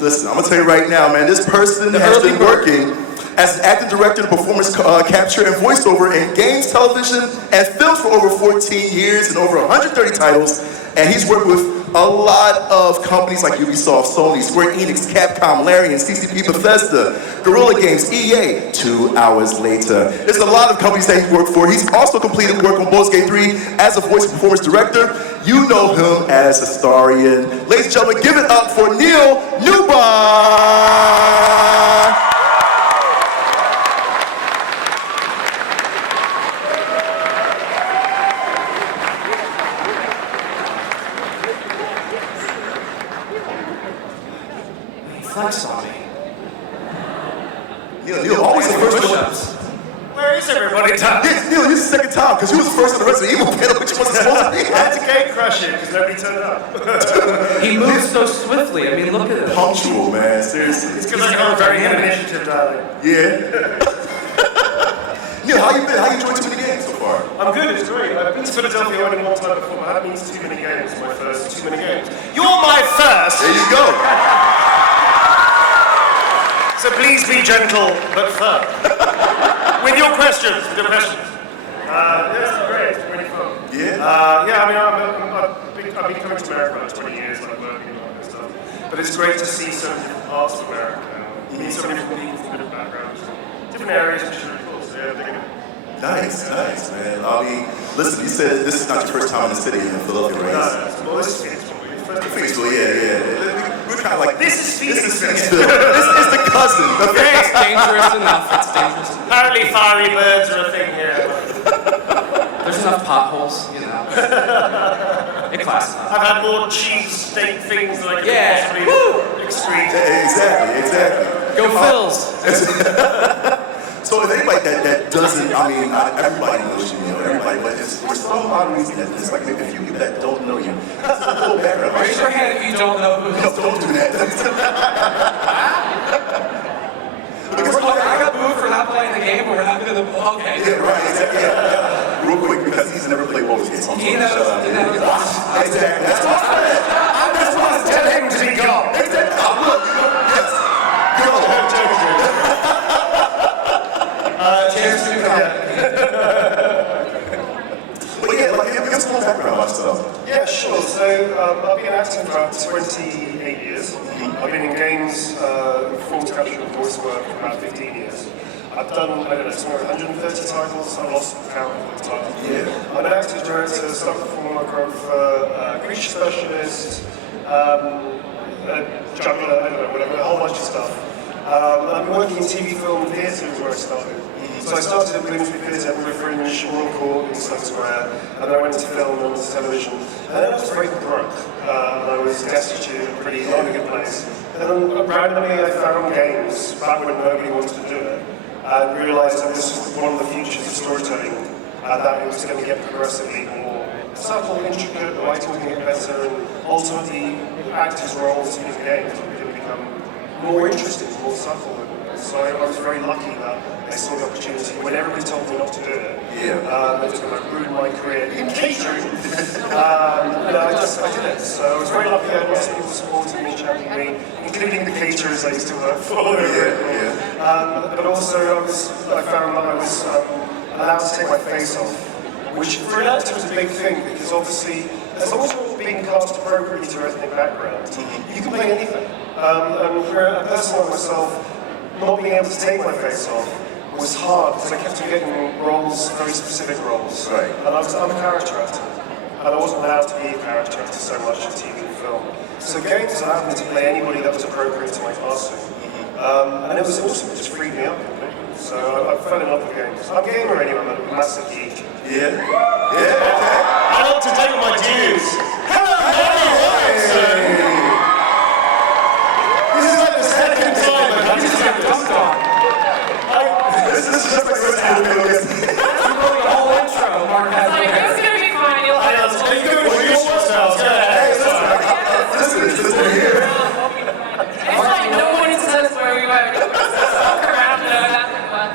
Listen, I'm gonna tell you right now, man, this person has been working as an acting director, performance capture, and voiceover in games, television, and films for over 14 years and over 130 titles. And he's worked with a lot of companies like Ubisoft, Sony, Square Enix, Capcom, Larian, CCP, Bethesda, Guerrilla Games, EA, 2 hours later. There's a lot of companies that he's worked for. He's also completed work on Baldur's Gate 3 as a voice and performance director. You know him as Astarion. Ladies and gentlemen, give it up for Neil Newbar! Flex on me. Neil, always the first push-ups. Where is everybody? Neil, this is the second time, because you was the first on the Resident Evil panel, which wasn't supposed to be. I had to gate crush it, because nobody turned up. He moves so swiftly. I mean, look at him. Punctual, man, seriously. It's because I have a very initiative, darling. Yeah. Neil, how you been? How you enjoyed TooManyGames so far? I'm good, it's great. I've been to Philadelphia only one time before, but I haven't been to TooManyGames, my first TooManyGames. You're my first! There you go. So please be gentle, but firm. With your questions, Yeah, it's been great, it's been really fun. Yeah? Yeah, I mean, I've been coming to America for 20 years, like working and all that stuff. But it's great to see so many different parts of America. Meet so many different people from different backgrounds, different areas, which is really cool. So yeah, they're good. Nice, man. I mean, listen, you said this is not your first time in the city in Philadelphia, right? No, well, this is Phoenixville. Phoenixville, yeah. We're kind of like, this is Phoenixville. This is the cousin. Okay? It's dangerous enough. It's dangerous enough. Apparently fiery birds are a thing here. There's enough potholes, you know. It classifies. I've had more cheesesteak things than I could possibly excrete. Exactly. Go Phils. So if anybody that doesn't, I mean, everybody knows you, everybody, but for some odd reason, it's like maybe a few people that don't know you. That's a little better. Raise your hand if you don't know who. No, don't do that. I got booed for not playing the game, but we're not going to. Okay. Yeah, right, exactly. Yeah. Real quick, because he's never played Baldur's Gate. He knows. Exactly. That's why I tell him to be gone. Exactly. Look, yes. Go. Cheers to come. But yeah, like, give us a little background about yourself. Yeah, sure. So I've been acting for about 28 years. I've been in games, performance capture and voice work for about 15 years. I've done, I don't know, somewhere 130 titles. I've lost count of the titles. Yeah. I'm an actor, director, stunt performer, choreographer, creature specialist, juggler, I don't know, whatever, a whole bunch of stuff. I've been working in TV, film, and theatre is where I started. So I started at Bloomsbury Theatre, Fringe, Royal Court in Sloane Square, and then I went into film and into television. And then I was very broke, and I was destitute, pretty not in a good place. And then randomly I found games back when nobody wanted to do it, and realised that this was one of the futures of storytelling, that it was going to get progressively more subtle, intricate, the writing was going to get better, and ultimately actors' roles in games were going to become more interesting, more subtle. So I was very lucky that I saw the opportunity when everybody told me not to do it. Yeah. It was going to ruin my career in catering. And I did it. So I was very lucky. I had lots of people supporting me, championing me, including the caterers I used to work for. But also I found that I was allowed to take my face off, which for an actor was a big thing, because obviously, as long as you're being cast appropriately to your ethnic background, you can play anything. And for a person like myself, not being able to take my face off was hard, because I kept getting roles, very specific roles. Right. And I'm a character actor, and I wasn't allowed to be a character actor so much in TV and film. So games allowed me to play anybody that was appropriate to my casting. And it was awesome, it just freed me up. So I fell in love with games. I'm a gamer anyway, I'm a massive geek. Yeah. Okay. I'm up to date with my dues. Hello, Maggie Robertson! This is like the second time I've just had this. This is just like the whole intro, Mark has Like, it was gonna be fun. You'll I know, so you can introduce yourselves. Go ahead. Listen here. It's like no one says where we went. We just walk around and nothing but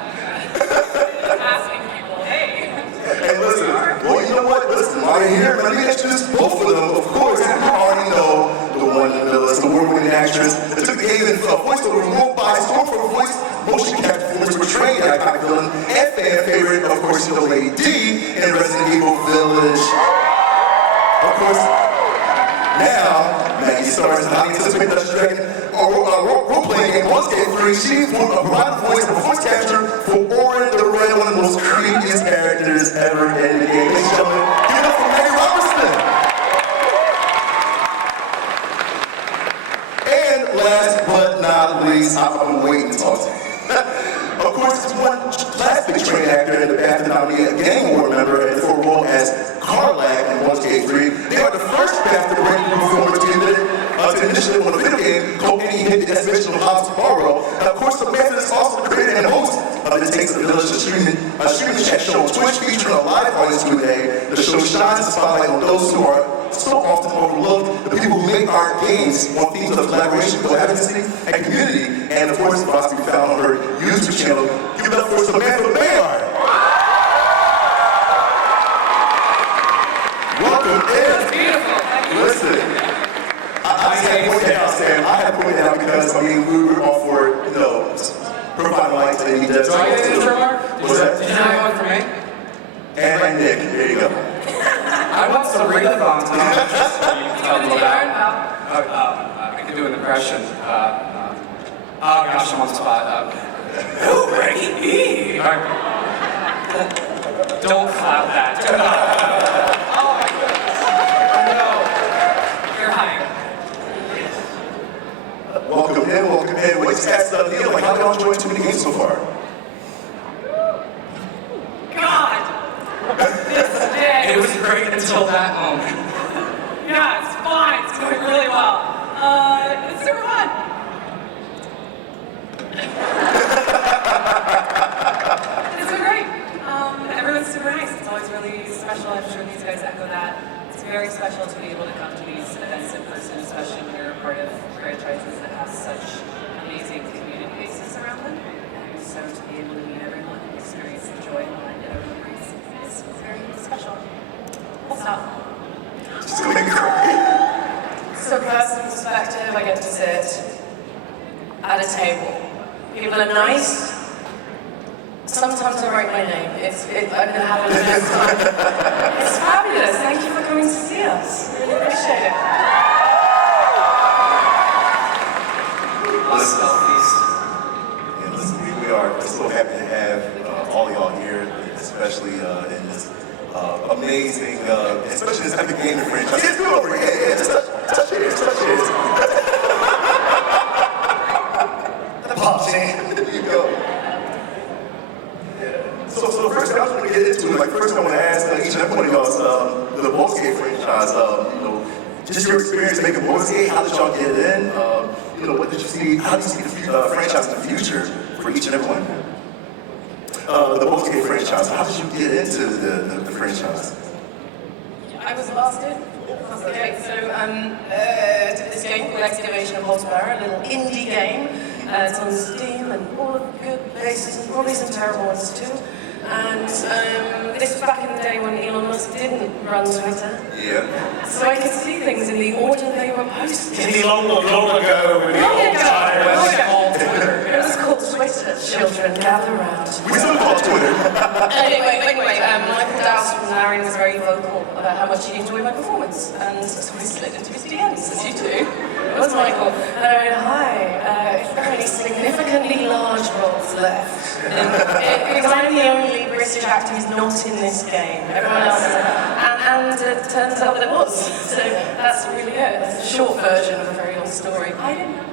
asking people, hey. Hey, listen. Well, you know what? Listen, while you're here, let me introduce both of them. Of course, you already know the one, the award-winning actress, that took the game in voiceover role by storm for voice motion capture performance portraying the iconic villain and fan favorite, of course, Lady D in Resident Evil Village. Of course, now, Maggie stars in the highly anticipated Dungeons & Dragons role-playing game Baldur's Gate 3. She provided voice and performance capture for Orin the Red, one of the most creepiest characters ever in the game. Ladies and gentlemen, give it up for Maggie Robertson. And last but not least, I'm waiting to talk to you. Of course, this one last big trained actor and the BAFTA-nominated Game Award member and for a role as Karlak in Baldur's Gate 3. They are the first BAFTA-breaking performer to be admitted to initiative on a video game called Any Hit the Exhibition of Hobbs Tomorrow. And of course, Samantha is also the creator and host of It Takes a Village, a streaming chat show on Twitch featuring a live audience Q&A. The show shines a spotlight on those who are so often overlooked, the people who make our games on themes of collaboration, advocacy, and community. And of course, the box can be found on her YouTube channel. Give it up for Samantha Béart. Welcome in. Listen, I had to point that out, Sam. I had to point that out because, I mean, we were all for, providing light to any dead. Do I get an intro mark? What's that? Did you have one for me? And Nick, there you go. I want some readathons. So you can tell them about. I can do an impression. Oh gosh, I'm on the spot. Oh, Reggie! Alright. Don't clap that. Oh my goodness. No. You're hired. Welcome in. What's that deal? Like, how y'all enjoying TooManyGames so far? God! This day. It was great until that moment. Yeah, it's fine. It's going really well. It's super fun. It's been great. Everyone's super nice. It's always really special. I'm sure these guys echo that. It's very special to be able to come to these events in person, especially when you're a part of franchises that have such amazing community bases around them. And so to be able to meet everyone and experience the joy and light that everyone brings is very special. Full stop. Just going great. So personal perspective, I get to sit at a table. People are nice. Sometimes I write my name. I'm going to have a nice time. It's fabulous. Thank you for coming to see us. Really appreciate it. Listen, we are so happy to have all of y'all here, especially in this amazing, especially this epic gaming franchise. Yes, go over here. Yeah, just touch it. The party. There you go. So the first thing I was going to get into, first I want to ask each and every one of y'all, the Baldur's Gate franchise, just your experience making Baldur's Gate, how did y'all get in? What did you see, how do you see the franchise in the future for each and every one? The Baldur's Gate franchise, how did you get into the franchise? I was last in. Okay, so did this game called Excavation of Hotspur, a little indie game. It's on Steam and all of the good places and probably some terrible ones too. And this was back in the day when Elon Musk didn't run Twitter. Yeah. So I could see things in the order they were posted. Long ago. It was called Twitter. Children, gather round. We still call it Twitter. Anyway, Michael Dowse from Larry was very vocal about how much he enjoyed my performance. And so I slid into his DMs, as you do. It was Michael. And I went, hi, if there are any significantly large roles left. Because I'm the only British actor who's not in this game. Everyone else is. And it turns out that it was. So that's really it. That's a short version of a very long story. I didn't know.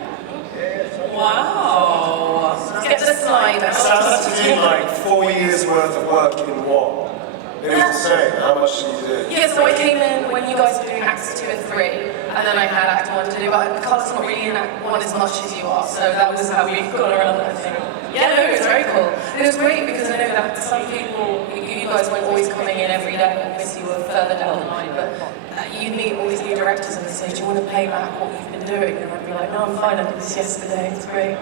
Wow. Get the slide. Sounds to me like 4 years worth of work in one. It was insane how much you did. Yeah, so I came in when you guys were doing acts 2 and 3, and then I had act 1 to do, but Carl's not really in act 1 as much as you are, so that was how we got around that thing. Yeah, no, it was very cool. It was great because I know that some people, you guys weren't always coming in every day, obviously you were further down the line, but you'd meet all these new directors and they say, do you want to pay back what you've been doing? And I'd be like, no, I'm fine, I did this yesterday, it's great.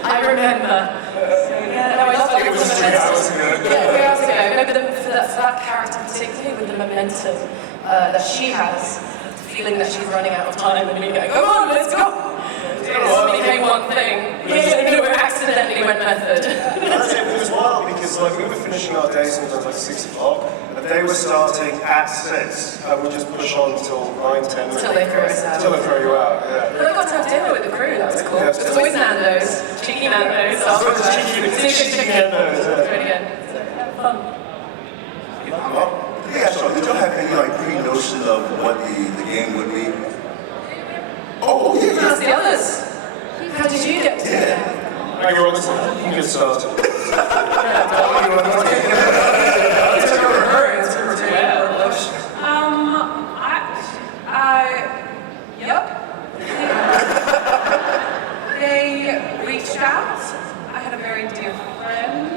I remember. Yeah, no, I love it. It was 3 hours ago. Yeah, 3 hours ago. No, but for that character particularly, with the momentum that she has, the feeling that she's running out of time and me going, come on, let's go. It it became one thing. We accidentally went method. That's it. It was wild because like we were finishing our day sometimes like 6 o'clock, and they were starting at 6, and we just push on until 9, 10. Until they throw us out. Until they throw you out. Yeah. But I got to have dinner with the crew. That was cool. Yeah, It was always Nando's, cheeky Nando's. Cheeky Nando's. It was really good. Fun. Yeah, so did y'all have any like pre-notion of what the game would be? Oh, yeah. How's the others? How did you get to it? Maggie Robertson, you can get started. Yep. They reached out. I had a very dear friend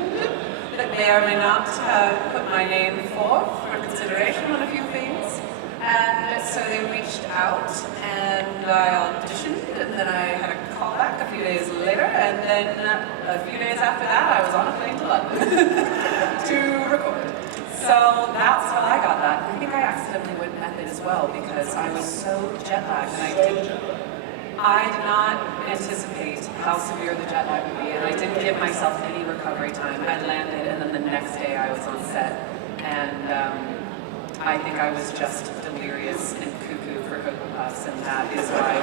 that may or may not have put my name forth for consideration on a few things. And so they reached out, and I auditioned, and then I had a call back a few days later, and then a few days after that, I was on a plane to London to record. So that's how I got that. I think I accidentally went method as well because I was so jet lagged, and I did not anticipate how severe the jet lag would be, and I didn't give myself any recovery time. I landed, and then the next day I was on set, and I think I was just delirious and cuckoo for Cocoa Puffs, and that is why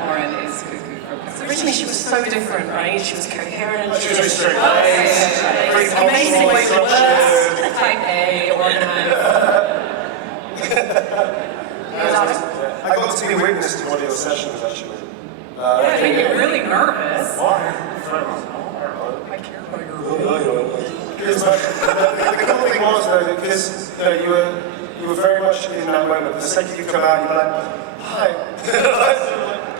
Lauren is cuckoo for Cocoa Puffs. Originally she was so different, right? She was coherent. She was very straight laced, very Amazing way to punctual, work. Type A, organized. I got to be witness to one of your sessions actually. Yeah, it made me really nervous. Why? I care about your Because the cool thing was though, because you were very much in that moment. The second you come out, you're like, hi.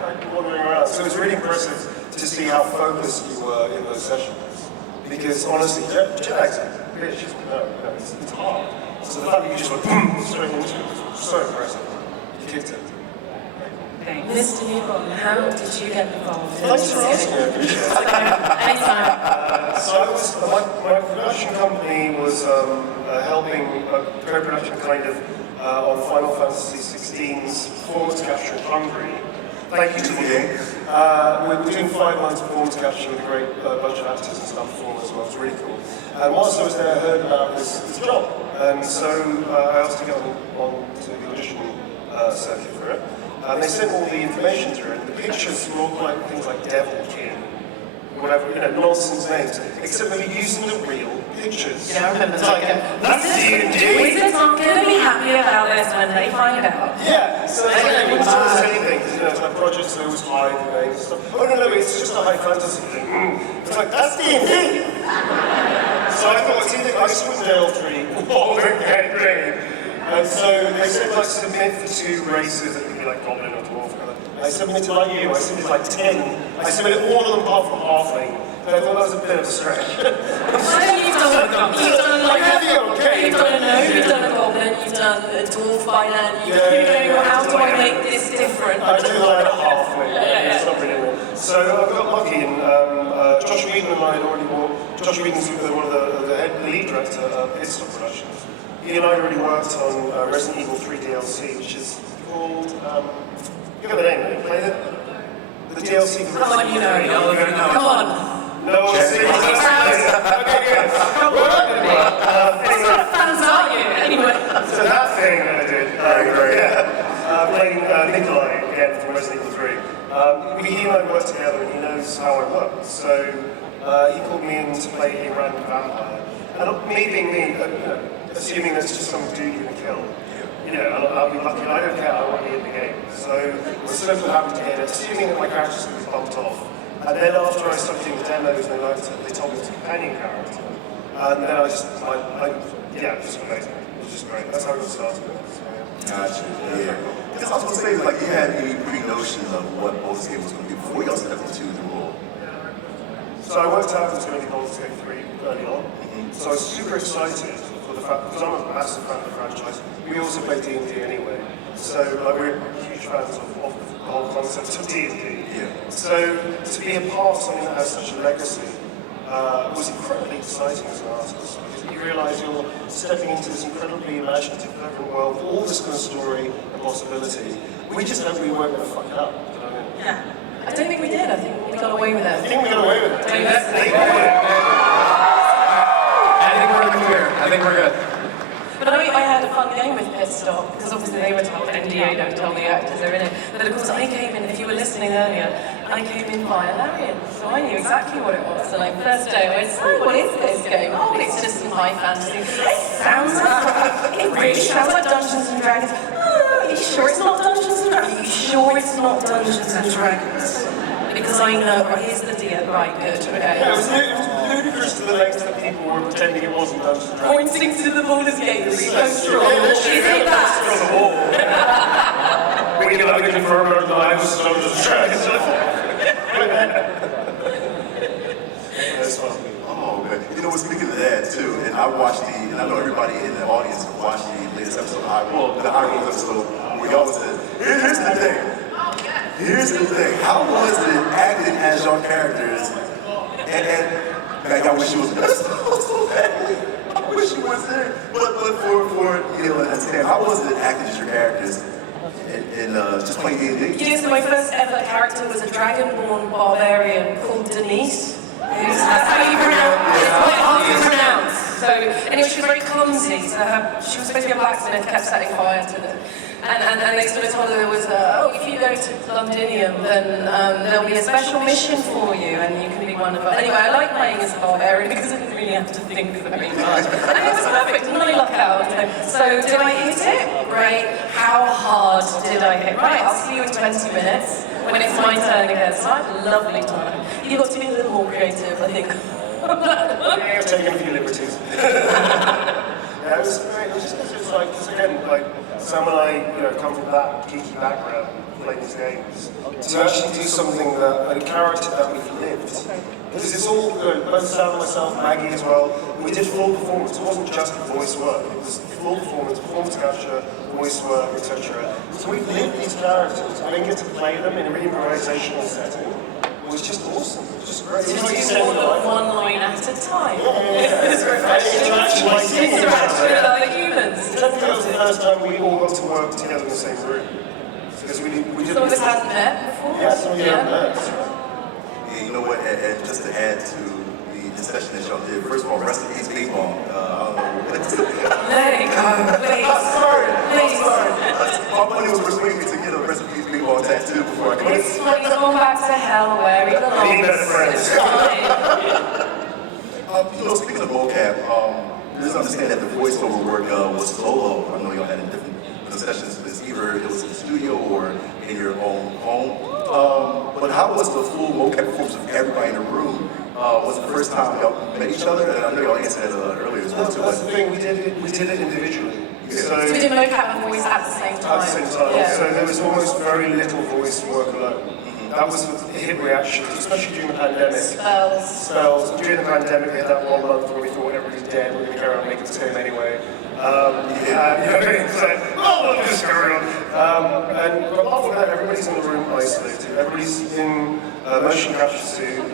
Like wandering around. So it was really impressive to see how focused you were in those sessions. Because honestly, jet lag's it's hard. So the fact that you just went boom straight into it was so impressive. You kicked it. Mr. Newborn, how did you get involved? Thanks for asking. I appreciate it. Anytime. So my production company was helping co-production kind of on Final Fantasy XVI's performance capture in Hungary. Thank you to you. We're doing 5 months performance capture with a great bunch of actors and stuff performing as well. It was really cool. And whilst I was there, I heard about this job. And so I asked to get on to the audition circuit for it. And they sent all the information through it. The pictures were all like things like Devil King, whatever, nonsense names. Except they were using the real pictures. Yeah, I remember it's like, that's D&D. Wizards aren't going to be happy about this when they find out. Yeah, so it's like, they wouldn't tell us anything, because it's like projects that always hide the names and stuff. Oh no, it's just a high fantasy thing. It's like, that's D&D. So I thought, it's either I swim L3 or D&D. And so they said like submit for 2 races, it could be like Goblin or Dwarf. I submitted like you, I submitted like 10. I submitted all of them apart from Halfling. And I thought that was a bit of a stretch. You've done like you've done a gnome, you've done a goblin, you've done a dwarf by then. You know, how do I make this different? I did like a Halfling. It's not really real. So I got lucky, and Josh Whedon and I had already worked. Josh Whedon's one of the lead director of Pistol Productions. He and I already worked on Resident Evil 3 DLC, which is called, you know the name, have you played it? The DLC for Come on, you know. Come on. No, seriously. Okay, good. What sort of fans are you, anyway? So that thing that I did, playing Nikolai again from Resident Evil 3. He and I worked together, and he knows how I work. So he called me in to play a random vampire. And me being me, assuming there's just some dude you can kill. I'll be lucky. I don't care. I want to be in the game. So we're so happy to hear it. Assuming that my character's going to be bumped off. And then after I started doing the demos and they liked it, they told me it's a companion character. And then it was just amazing. It was just great. That's how it got started. So, Gotcha. Yeah. Because I was going to say, like, you had any pre-notion of what Baldur's Gate was going to be before y'all stepped into the role? So I worked out it was going to be Baldur's Gate 3 early on. So I was super excited for the fact, because I'm a massive fan of the franchise. We also play D&D anyway. So we're huge fans of the whole concept of D&D. Yeah. So to be a part of something that has such a legacy was incredibly exciting as an artist. Because you realise you're stepping into this incredibly imaginative, vibrant world, all this kind of story and possibility. We just hope we weren't going to fuck it up. You know what I mean? Yeah. I don't think we did. I think we got away with it. I think we got away with it. I think we're in the clear. I think we're good. But I had a fun game with Pit Stop, because obviously they were told NDA, don't tell the actors they're in it. But of course I came in, if you were listening earlier, I came in via Larian, so I knew exactly what it was. So like first day I went, so what is this game? Oh, it's just some high fantasy. It really sounds like Dungeons and Dragons. Oh, are you sure it's not Dungeons and Dragons? Are you sure it's not Dungeons and Dragons? Because I know, right, here's the deal, right, good, okay. Yeah, it was ludicrous to the length that people were pretending it wasn't Dungeons and Dragons. Pointing to the Baldur's Gate, is it On that? the wall. We can only confirm our lives as Dungeons and Dragons. That's fun. Oh, man. You know, speaking of that, too, and I know everybody in the audience watched the latest episode of the High Roll episode, where y'all said, here's the thing. Here's the thing. How was it acting as your characters? And like, I wish you was there. I wish you was there. But for and Sam, how was it acting as your characters and just playing D&D? Yes, so my first ever character was a dragonborn barbarian called Denise. That's how you pronounce it. It's quite hard to pronounce. So, anyway, she was very clumsy. So she was supposed to be a blacksmith, kept setting fire to them. And they sort of told her there was, if you go to Londinium, then there'll be a special mission for you, and you can be one of us. Anyway, I like playing as a barbarian because I didn't really have to think very much. And it was perfect, and I luck out. So, did I hit it? Great. How hard did I hit? Right, I'll see you in 20 minutes when it's my turn again. So I had a lovely time. You've got to be a little more creative, I think. Yeah, I've taken a few liberties. Yeah, it was great. It was just like, because again, like, Sam and I, come from that geeky background, playing these games, to actually do something that, a character that we've lived. Because it's all, both Sam and myself, Maggie as well, we did full performance. It wasn't just voice work, it was full performance capture, voice work, etc. So we've lived these characters, and then get to play them in an improvisational setting. It was just awesome. It was just great. It was like you said, one line at a time. Yeah. It's refreshing. Interact with other humans. I don't think that was the first time we all got to work together in the same room. Because we did. Some of us hadn't met before. Yeah, some of you hadn't met. Yeah, you know what, and just to add to the session that y'all did, first of all, rest in peace, Bing Bong. Let it go, please. Please. My buddy was persuading me to get a rest in peace, Bing Bong tattoo before I quit. It's like he's gone back to hell where he belongs. It's fine. Speaking of mocap, just understand that the voiceover work was solo. I know y'all had in different sessions. Either it was in the studio or in your own home. But how was the full mocap performance of everybody in the room? Was it the first time y'all met each other? And I know y'all answered that earlier as well too. That's the thing. We did it individually. Yeah. So we did mocap and voice at the same time. at the same time. Yeah. So there was almost very little voice work alone. That was a hit reaction, especially during the pandemic. Spells. During the pandemic, we had that 1 month where we thought everybody's dead, we're going to carry on making this game anyway. It's like, oh, let's just carry on. And apart from that, everybody's in the room isolated. Everybody's in motion capture suit,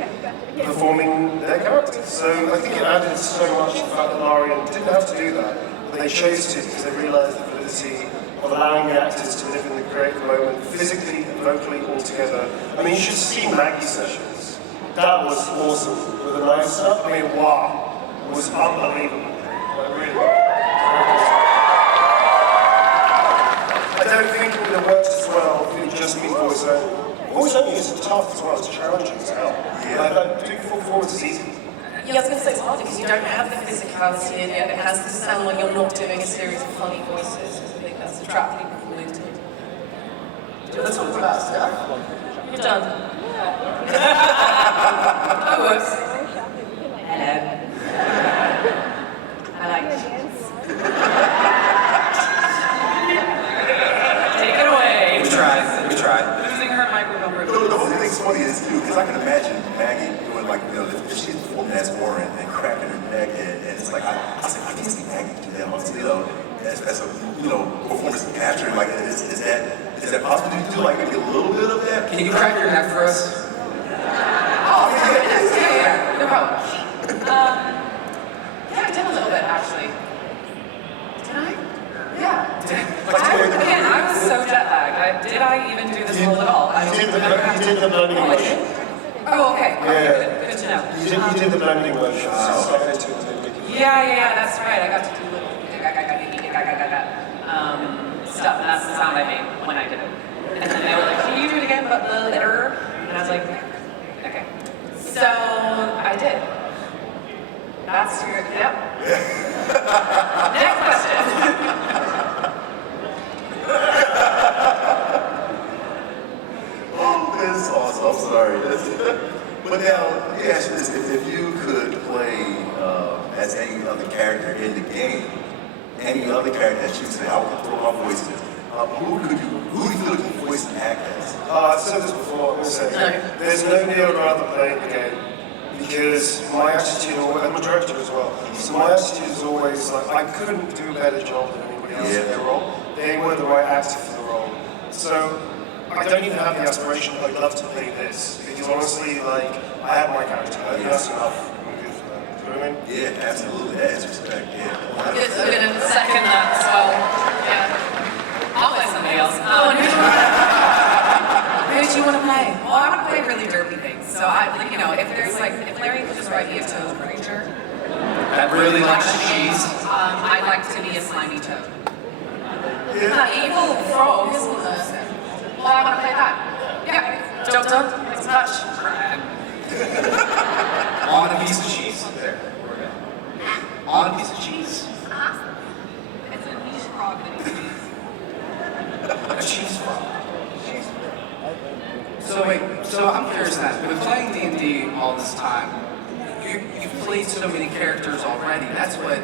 performing their characters. So I think it added so much to the fact that Larian didn't have to do that, but they chose to because they realised the validity of allowing the actors to live in the creative moment, physically and vocally all together. I mean, you should see Maggie's sessions. That was awesome. With the knife stuff, I mean, wow. It was unbelievable. Like, really. I don't think it would have worked as well if it had just been voice only. Voice only is tough as well, it's challenging as hell. Like, doing full performance is easy. Yeah, I was going to say it's harder because you don't have the physicality in it. It has to sound like you're not doing a series of funny voices. I think that's the trap people fall into. Let's talk about stuff. You're done. That works. Hello. I like cheese. Take it away. We tried. Losing her microphone. The whole thing's funny is too, because I can imagine Maggie doing like, if she's performing as Warren and cracking her neck, and it's like, I said, I can't see Maggie do that. As a performance capture, like, is that possible? Do you do like maybe a little bit of that? Can you crack your neck for us? Yeah, no problem. Yeah, I did a little bit actually. Did I? Yeah. Again, I was so jet lagged. Did I even do this role at all? I You did did the blending motion. Oh, okay. Yeah. Good to know. You did the blending motion. Yeah, that's right. I got to do little stuff, and that's the sound I made when I did it. And then they were like, "Can you do it again, but the letter?" And I was like, "Okay." So I did. That's your yep. Next question. Oh, this is awesome. I'm sorry. But now, let me ask you this: if you could play as any other character in the game, any other character that you say, I would throw my voice in, who do you feel you can voice and act as? I've said this before, I'm going to say, there's nobody I'd rather play the game because my attitude, I'm a director as well, so my attitude is always like, I couldn't do a better job than anybody else in their role. They were the right actor for the role. So I don't even have the aspiration, I'd love to play this, because honestly, like, I have my character, I think that's enough. You know what I mean? Yeah, absolutely. That is respect. Yeah. I'm gonna second that as well. Yeah. I'll play somebody else. Who do you want to play? Well, I want to play really derpy things. So if Larry could just write me a toad creature, That really likes cheese. I'd like to be a slimy toad. Evil frog, isn't there? Well, I want to play that. Yeah. Job done. Next match. On a piece of cheese. There. We're good. On a piece of cheese. It's a niche frog that A cheese frog. So wait, so I'm curious now, with playing D&D all this time, you've played so many characters already. That's what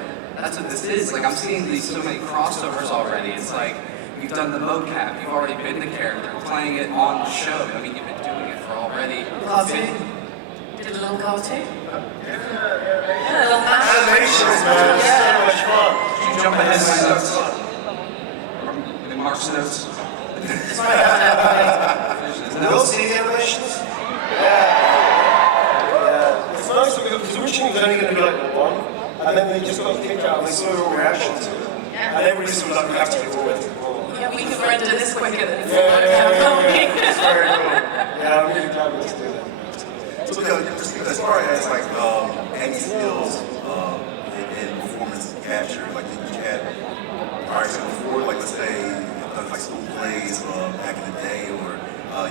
this is. Like, I'm seeing so many crossovers already. It's like, you've done the mocap, you've already been the character, playing it on the show. I mean, you've been doing it for already. Did a little cartoon. Yeah, animations, man, it's so much fun. Did you jump ahead of my notes? In Mark's notes? You'll see the animations? Yeah. It's nice because originally it was only going to be like one, and then they just got kicked out and they saw your reaction to it. And everybody sort of like, we have to do all Yeah, we can render this quicker than It's very cool. Yeah, I'm really glad we get to do that. So, as far as like any skills in performance capture, like you had prior to before, like let's say like school plays back in the day, or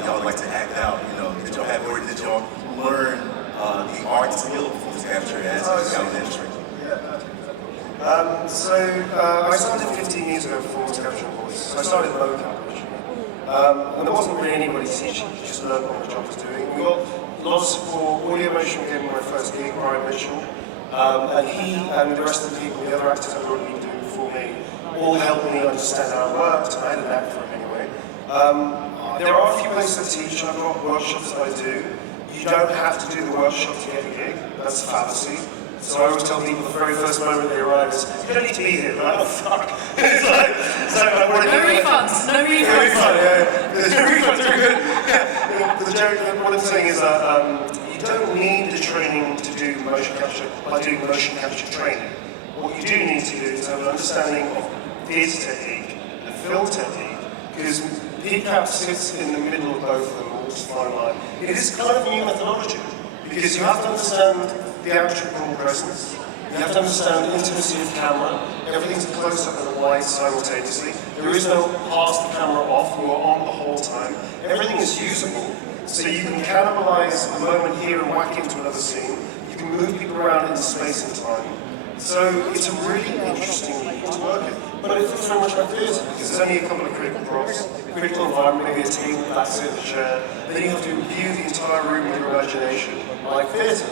y'all like to act out, you know, did y'all have, or did y'all learn the art skill of performance capture as you got in the industry? I started 15 years ago performance capture and voice. So I started mocap originally. And there wasn't really anybody teaching, you just learned what the job was doing. We got a lot of support. Audio Motion gave me my first gig, Brian Mitchell. And he and the rest of the people, the other actors that had already been doing before me, all helped me understand how it worked, and I had an act for it anyway. There are a few places I teach, I've got workshops that I do. You don't have to do the workshop to get a gig, that's a fallacy. So I always tell people the very first moment they arrive is, you don't need to be here. They're like, oh fuck. It's like, so I want to No refunds, no refunds. No refunds are good. What I'm saying is that you don't need the training to do motion capture by doing motion capture training. What you do need to do is have an understanding of theatre technique and film technique, because PCAP sits in the middle of both of them, all this fine line. It is kind of a new methodology, because you have to understand theatrical presence, you have to understand the intimacy of camera, everything's a close-up and a wide simultaneously. There is no pass the camera off, you are on the whole time. Everything is usable, so you can cannibalize a moment here and whack into another scene. You can move people around in space and time. So it's a really interesting medium to work in. But it feels very much like theatre, because there's only a couple of critical props, critical environment, maybe a table, that's it, a chair. Then you have to view the entire room with your imagination, like theatre.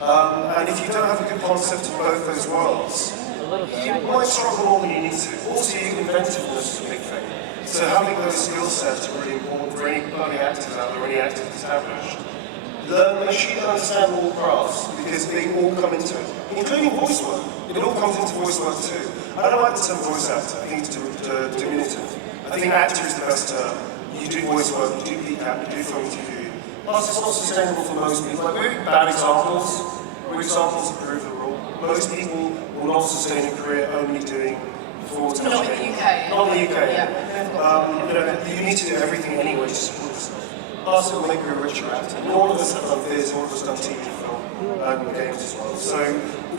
And if you don't have a good concept of both those worlds, you might struggle more than you need to. Also, inventiveness is a big thing. So having those skill sets are really important for any early actors out there, any actors established. Make sure you understand all crafts, because they all come into it, including voice work. It all comes into voice work too. I don't like the term voice actor, I think it's diminutive. I think actor is the best term. You do voice work, you do PCAP, you do film TV. Plus, it's not sustainable for most people. Like, very bad examples, where examples that prove the rule. Most people will not sustain a career only doing performance capture. Not in the UK. Not in the UK. Yeah. You need to do everything anyway to support yourself. Last will make you a richer actor. And all of us have done theatre, all of us have done TV, film, and games as well. So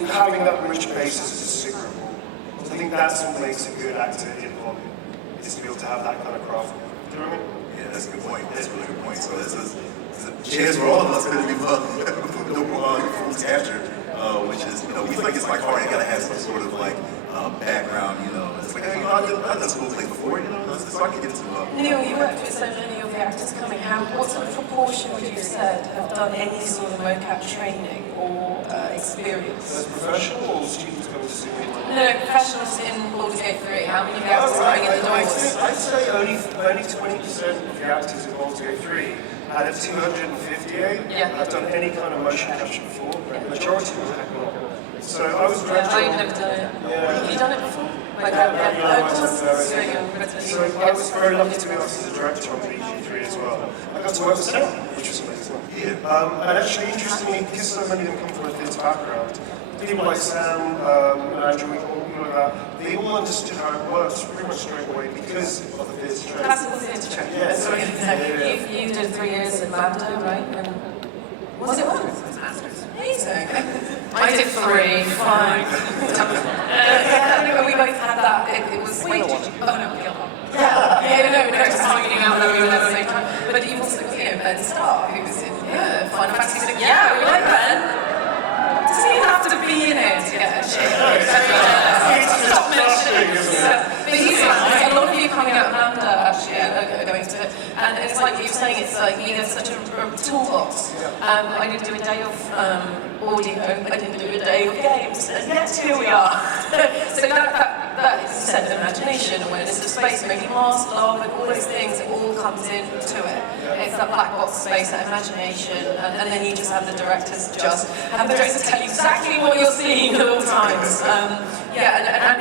having that rich basis is super important. I think that's what makes a good actor in Hollywood, is to be able to have that kind of craft. Do you know what I mean? Yeah, that's a good point. That's a really good point. So it's a chance for all of us to be performance capture, which is, we feel like it's like hard. You gotta have some sort of like background, It's like, hey, I've done school things before, so I can get into Neil, you worked with so many of the actors coming out. What sort of proportion would you have said have done any sort of mocap training or experience? As professional or students coming to see me? No, professionals in Baldur Gate 3. How many actors are going in the doors? I'd say only 20% of the actors in Baldur Gate 3 out of 258 have done any kind of motion capture before. The majority was technical. So I was director. I've never done it. Yeah. Have you done it before? Like So I was very lucky to be asked as a director on BG3 as well. I got to work with Sam, which was amazing. Yeah. And actually, interestingly, because so many of them come from a theatre background, people like Sam, Andrew, people like that, they all understood how it works pretty much straight away because of the theatre training. Classical theatre training. Yeah. That's what I was going to say. You did 3 years in Baldur, right? And was it one? Amazing. I did 3, 5. We both had that. It was. Wait, did you? Oh no, no, just finding out that we were at the same time. But you also got Ben Starr, who was in Final Fantasy 6. Yeah, we like Ben. Does he have to be in it to get a shit? Stop mentioning. But he's like, a lot of you coming out of Lambda actually are going to it. And it's like you were saying, it's like you have such a toolbox. I didn't do a day of audio, I didn't do a day of games, and yet here we are. So that is a set of imagination, awareness of space, making masks, love, and all those things, it all comes into it. It's that black box space, that imagination, and then you just have the directors tell you exactly what you're seeing at all times. And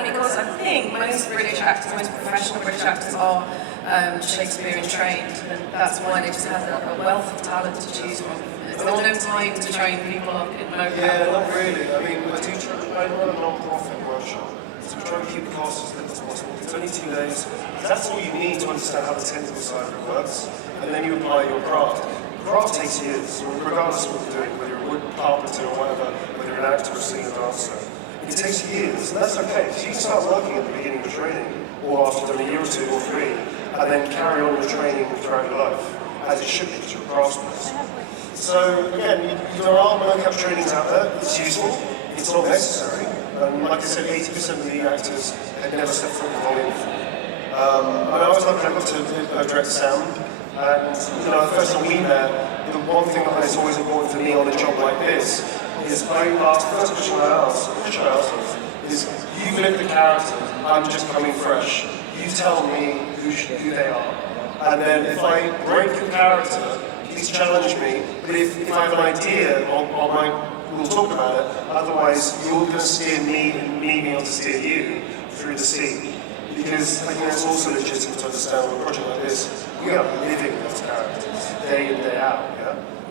because I think most British actors, most professional British actors are Shakespearean trained, and that's why they just have a wealth of talent to choose from. There's not no time to train people up in mocap. Yeah, not really. I mean, I run a non-profit workshop, so we try to keep the costs as little as possible. It's only 2 days. That's all you need to understand how the technical side of it works, and then you apply your craft. Craft takes years, regardless of what you're doing, whether you're a wood carpenter or whatever, whether you're an actor or a singer or dancer. It takes years, and that's okay, because you can start working at the beginning of training, or after you've done a year or 2 or 3, and then carry on with training throughout your life, as it should be, because you're a craftsman. So again, there are mocap trainings out there. It's useful. It's not necessary. Like I said, 80% of the actors had never stepped foot in the volume before. And I was lucky enough to direct Sam. And the first time we met, the one thing that is always important for me on a job like this is I asked, the first question I asked is, you've lived the character. I'm just coming fresh. You tell me who they are. And then if I break the character, please challenge me, but if I have an idea, we'll talk about it. Otherwise, you're going to steer me and me being able to steer you through the scene. Because I think it's also legitimate to understand with a project like this, we are living those characters day in, day out,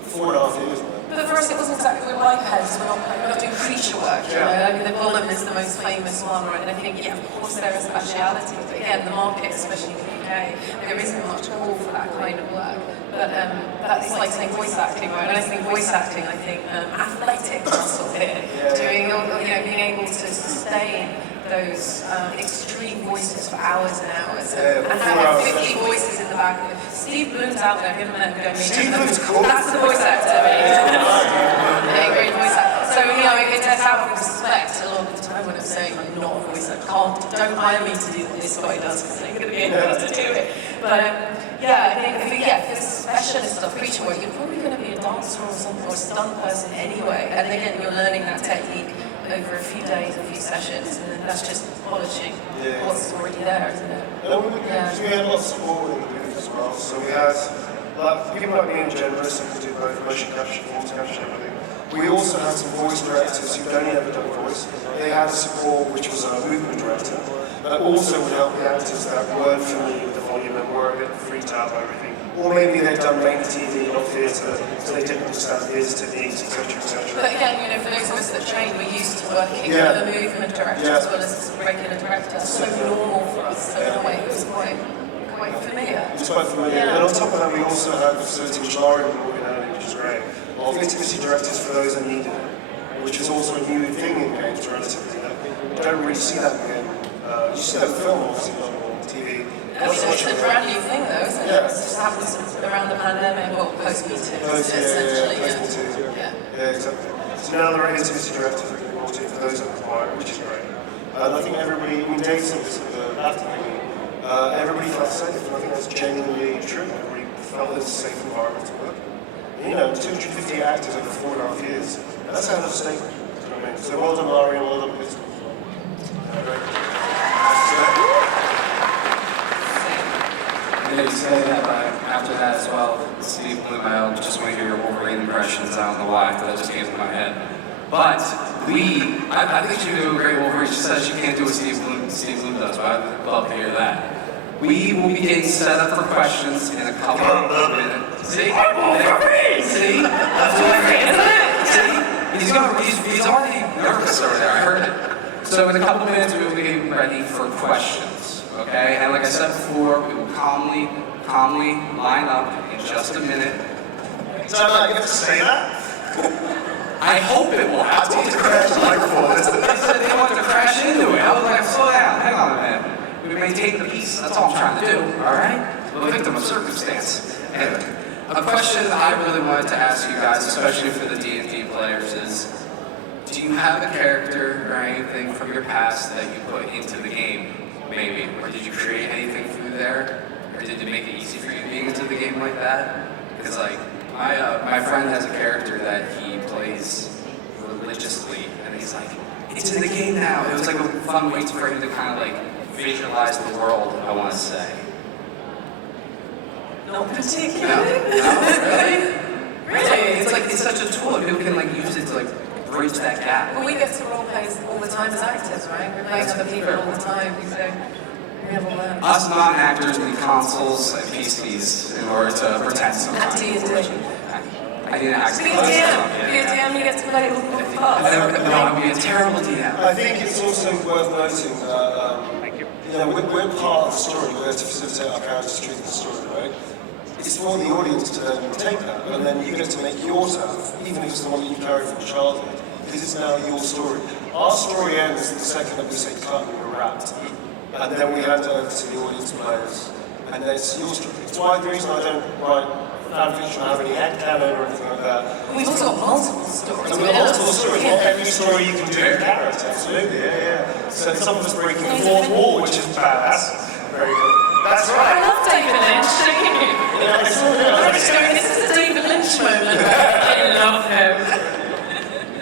4.5 years. But for us, it wasn't exactly we're bipeds, we're not doing creature work. I mean, the golem is the most famous one, right? And I think, of course, there is speciality. But again, the market, especially in the UK, there isn't much call for that kind of work. But that's like saying voice acting, right? And I think voice acting, athletic muscle here, being able to sustain those extreme voices for hours and hours, and having 50 voices in the back. Steve Bloom's out there, him and go meet. Steve Bloom's cool. That's the voice actor. Great voice actor. So it turns out from respect a lot of the time when I'm saying I'm not a voice actor, don't hire me to do what this guy does because I'm going to be able to do it. But I think if it's specialist stuff, creature work, you're probably going to be a dancer or something, or a stunt person anyway. And again, you're learning that technique over a few days, a few sessions, and then that's just polishing what's already there, isn't it? And we had a lot of support in the booth as well. So we had people like me and generous who could do both motion capture, performance capture, and everything. We also had some voice directors who'd only ever done voice. They had support, which was a movement director, that also would help the actors that weren't familiar with the volume and were a bit freaked out by everything. Or maybe they'd done main TV, not theatre, so they didn't understand theatre techniques, etc., etc. But again, for those of us that train, we're used to working with a movement director as well as a regular director. So normal for us. So in a way, it was quite quite familiar. It's quite familiar. Yeah. And on top of that, we also have the facility which Lauren brought in earlier, which is great, of intimacy directors for those that need it, which is also a new thing in games, relatively. You don't really see that in game. You see that in film, obviously, not on TV. I mean, it's a brand new thing though, isn't it? Yeah. It just happens around the pandemic or post-Me Too, Essentially, essentially. yeah. Yeah, exactly. So now there are intimacy directors that can brought in for those that require it, which is great. And I think everybody, I mean, Dave said this after the meeting, everybody felt safe, and I think that's genuinely true. Everybody felt it's a safe environment to work. You know, 250 actors over 4.5 years, that's out of statement. You know what I mean? So well done, Laurie, and well done, Peter. And they say that after that as well, Steve Bloom, I just want to hear your Wolverine impressions. I don't know why, but that just came to my head. But I think she do a great Wolverine. She says she can't do what Steve Bloom does, but I'd love to hear that. We will be getting set up for questions in a couple of minutes. See? See? That's Wolverine, isn't it? See? He's already nervous over there, I heard it. So in a couple of minutes, we will be getting ready for questions. Okay, and like I said before, we will calmly line up in just a minute. So I'm not going to say that? I hope it will happen. To crash the microphone. They said they want to crash into it. I was like, slow down, hang on a minute. We maintain the peace, that's all I'm trying to do, alright? I'm a victim of circumstance. Anyway, a question I really wanted to ask you guys, especially for the D&D players, is do you have a character or anything from your past that you put into the game? Maybe, or did you create anything through there, or did it make it easy for you being into the game like that? Because like my friend has a character that he plays religiously, and he's like, it's in the game now. It was like a fun way for him to kind of like visualize the world. I want to say. Not particularly. No, really? Really? It's like it's such a tool. People can like use it to like bridge that gap. Well, we get to role play all the time as actors, right? We're playing other people all the time, so we have all that. Us non-actors need consoles and PCs in order to pretend sometimes. At D&D. I didn't act. Be a DM, you get to play all the parts. No, I'd be a terrible DM. I think it's also worth noting that you know, we're part of the story. We're there to facilitate our characters through the story, right? It's for the audience to then take that, and then you get to make yours out, even if it's the one that you carry from childhood, because it's now your story. Our story ends the second that we say cut and we're wrapped, and then we hand it over to the audience players, and then it's your story. It's why the reason I don't write fan fiction or have any head canon or anything like that. We've also got multiple stories. And we've got multiple stories. Not every story you can do with character, absolutely, yeah. So some of us breaking the fourth wall, which is badass. Very good. That's I right. love David Lynch, don't you? Yeah, it's all good. I'm just going, this is a David Lynch moment. I love him.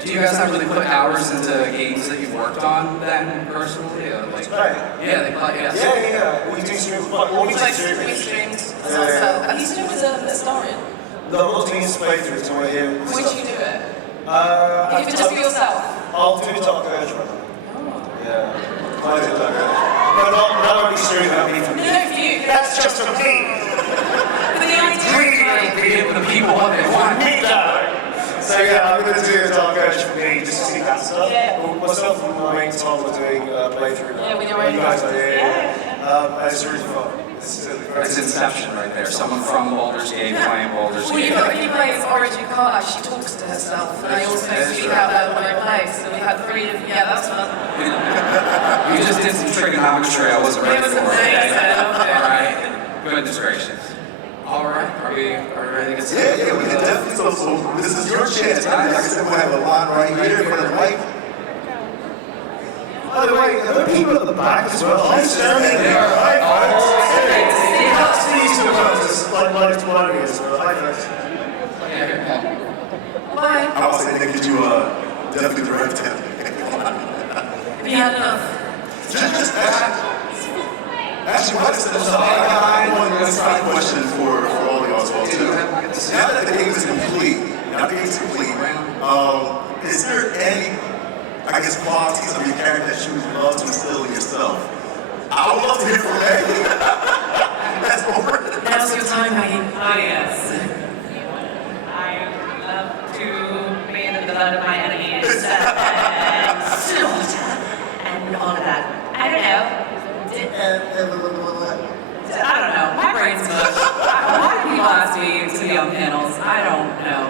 Do you guys not really put hours into games that you've worked on then, personally? Like, Right. yeah, they play, yeah. Yeah. We do stream quite well. We We do stream. streamed as ourselves. Are you still reserved as historian? No, I'm not doing this playthrough, so I want to hear. Would you do it? Uh, If you just be yourself? I'll do Dark Urge right now. Yeah. I'll do Dark Urge. No, that won't be streaming, that'll be for me. No, for you. That's just for me. But the idea is like, Give the people what they want. Me that. So yeah, I'm going to do a Dark Urge for me, just to see that stuff. Yeah. Well, myself and my main Tom are doing a playthrough now. Yeah, with your own You guys are, characters. and it's really fun. It's really great. It's Inception right there. Someone from Baldur's Gate playing Baldur's well, Gate. you play as Origin Carla, she talks to herself, and I also speak out loud when I play, so we had 3 different, yeah, that's fun. You just did some trigonometry I wasn't ready It was for. amazing, I loved it. Alright. Goodness gracious. Alright, are we ready to get started? Yeah, we can definitely. So this is your chance. Like I said, we'll have a line right here in front of the mic. By the way, there are people at the back as well. I'm standing there. Hi, folks. Hey, that's these two folks. Like live to one as well. Hi, folks. Bye. I was saying, could you definitely direct him? Have you had enough? Just actually, I got one side question for all of y'all as well too. Now that the game is complete, is there any, I guess, qualities of your character that you would love to instill in yourself? I would love to hear from Maggie. That's over. Now's your time, Maggie. Ah, yes. I love to bathe in the blood of my enemies and slaughter and all of that. I don't know. I don't know. on panels. I don't know.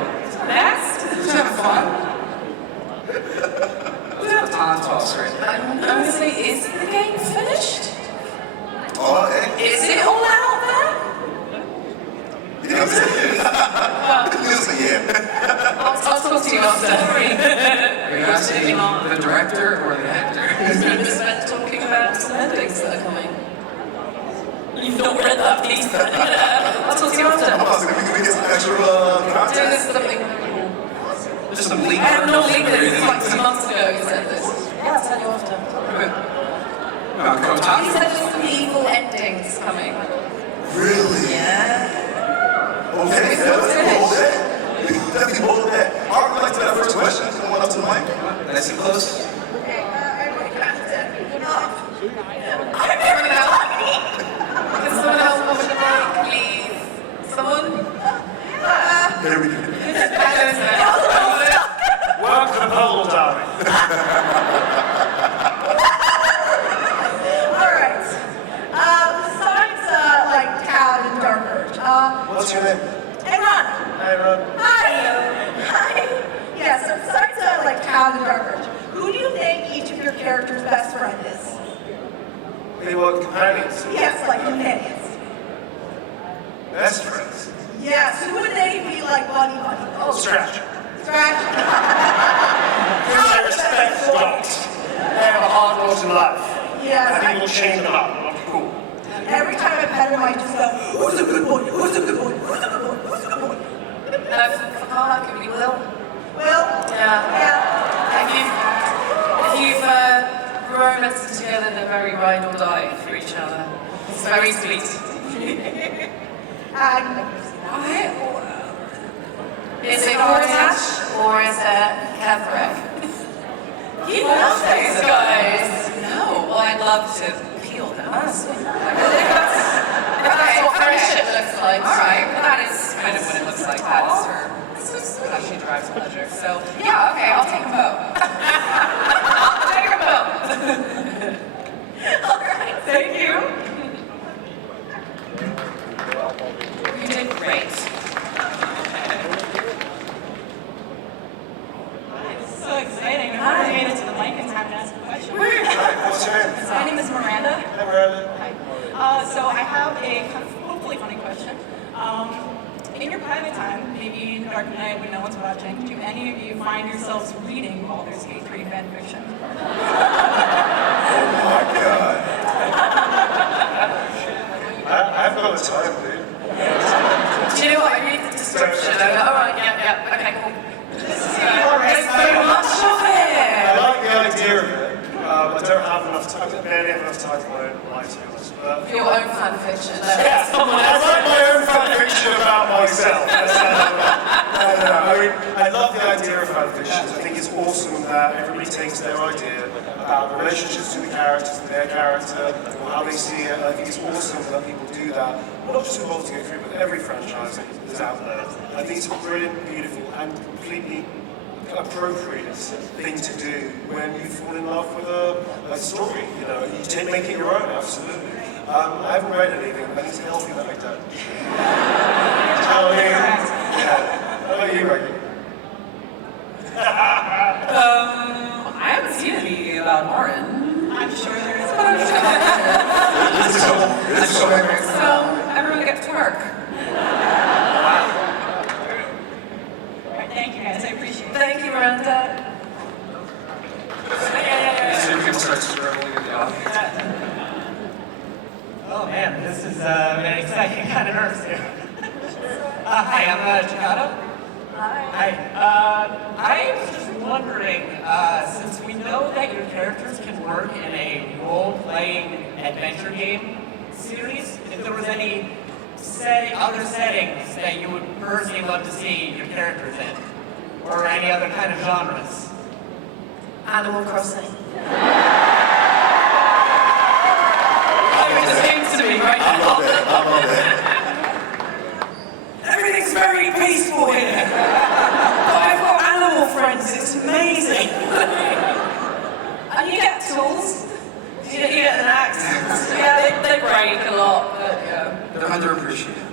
Next. Just have fun. We have time to toss right now. I'm gonna say, is the game finished? Oh, Is it all out there? you know what I'm saying? Yeah. I'll talk to you after. Are you asking the director or the actor? We spent talking about some endings that are coming. You've not read that piece. I'll talk to you after. I'm about to say, we can get some extra Doing content. this something. Just some leak. I have not leaked this. It's like 2 months ago you said this. Yeah, I'll tell you after. He said there's some evil endings coming. Really? Yeah. Okay, yeah, let's hold that. We can definitely hold that. All right, we'd like to that first question. Come on up to the mic. Nice and close. I'm very lucky. Can someone else open the mic, please? Someone? Here we go. Work the pole, darling. Alright. Besides, like, Cad and Darker, What's your name? and Ron. Hey, Ron. Hi. Hi. Yeah, so besides, like, Cad and Darker, who do you think each of your characters' best friend is? They were companions. Yes, like companions. Best friends. Yes, who would they be like buddy? Oh, Scratch. Scratch. Because I respect dogs. They have a hard road to life. Yes. I think we'll change them up. Cool. Every time I pet him, I just go, who's a good boy? Who's a good boy? Who's a good boy? Who's a good boy? For Carla, it could be Will. Will? Yeah. Yeah. If you've romanced together, they're very ride or die for each other. It's very sweet. Is it Hortash or is it Kevrick? You love those guys. No, well, I'd love to peel them. Honestly. That's what friendship looks like. All right, well, that is kind of what it looks like. That is her. This is how she drives pleasure. So, yeah, okay, I'll take them both. I'll take them both. All right, thank you. You did great. It's so exciting. I finally made it to the mic in time to ask a question. What's your name? My name is Miranda. Hey, Miranda. Hi. So I have a kind of hopefully funny question. In your private time, maybe in the dark night when no one's watching, do any of you find yourselves reading Baldur's Gate 3 fan fiction? Oh my God. I've got the time, dude. Do you know what? I read the description. I go, alright, yeah, okay, cool. There's so much of I it. like the idea of it. I don't have enough time. I barely have enough time for my own life, to be honest. But Your own fan fiction. yeah, I write my own fan fiction about myself. I mean, I love the idea of fan fictions. I think it's awesome that everybody takes their idea about the relationships to the characters and their character, or how they see it. I think it's awesome that people do that. Well, not just in Baldur Gate 3, but every franchise that is out there. I think it's a brilliant, beautiful, and completely appropriate thing to do when you fall in love with a story. You know, you make it your own, absolutely. I haven't read anything, but I need to help you that I don't. I mean, yeah. How about you, Maggie? I haven't seen any about Orin. I'm sure there is. So, everyone gets to work. All right, thank you guys. I appreciate it. Thank you, Miranda. So you can start struggling in the audience. Oh man, this is very exciting. Kind of nervous here. Hi, I'm Chicado. Hi. I was just wondering, since we know that your characters can work in a role-playing adventure game series, if there was any other settings that you would personally love to see your characters in, or any other kind of genres. Animal Crossing. It just came to me right I now. love that. I love that. Everything's very peaceful here. But I've got animal friends, it's amazing. And you get tools. You get an axe. Yeah, they break a lot, but yeah. They're underappreciated.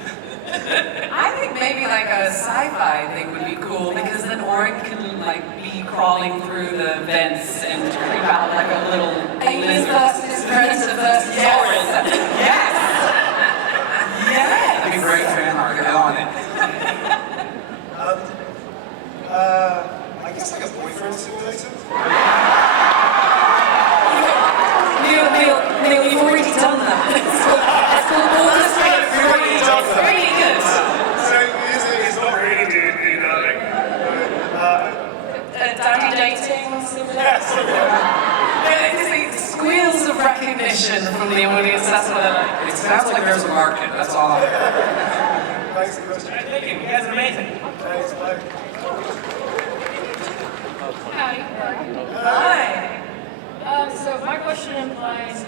I think maybe like a like be crawling through the vents and creep out like a little Aliens versus Predator versus Yes. Yes. Yes. That'd be great fan art. Get on it. I guess like a boyfriend simulator. Neil, you've already done that. It's called Baldur. It's really good. So it's not really good, you know. Like, Daddy dating simulator. yes. Squeals of recognition from the audience. That's what I like. It sounds like there's a market. That's all. Thanks for the question. Thank you. You guys are amazing. Thanks, bye. Hi. So my question implies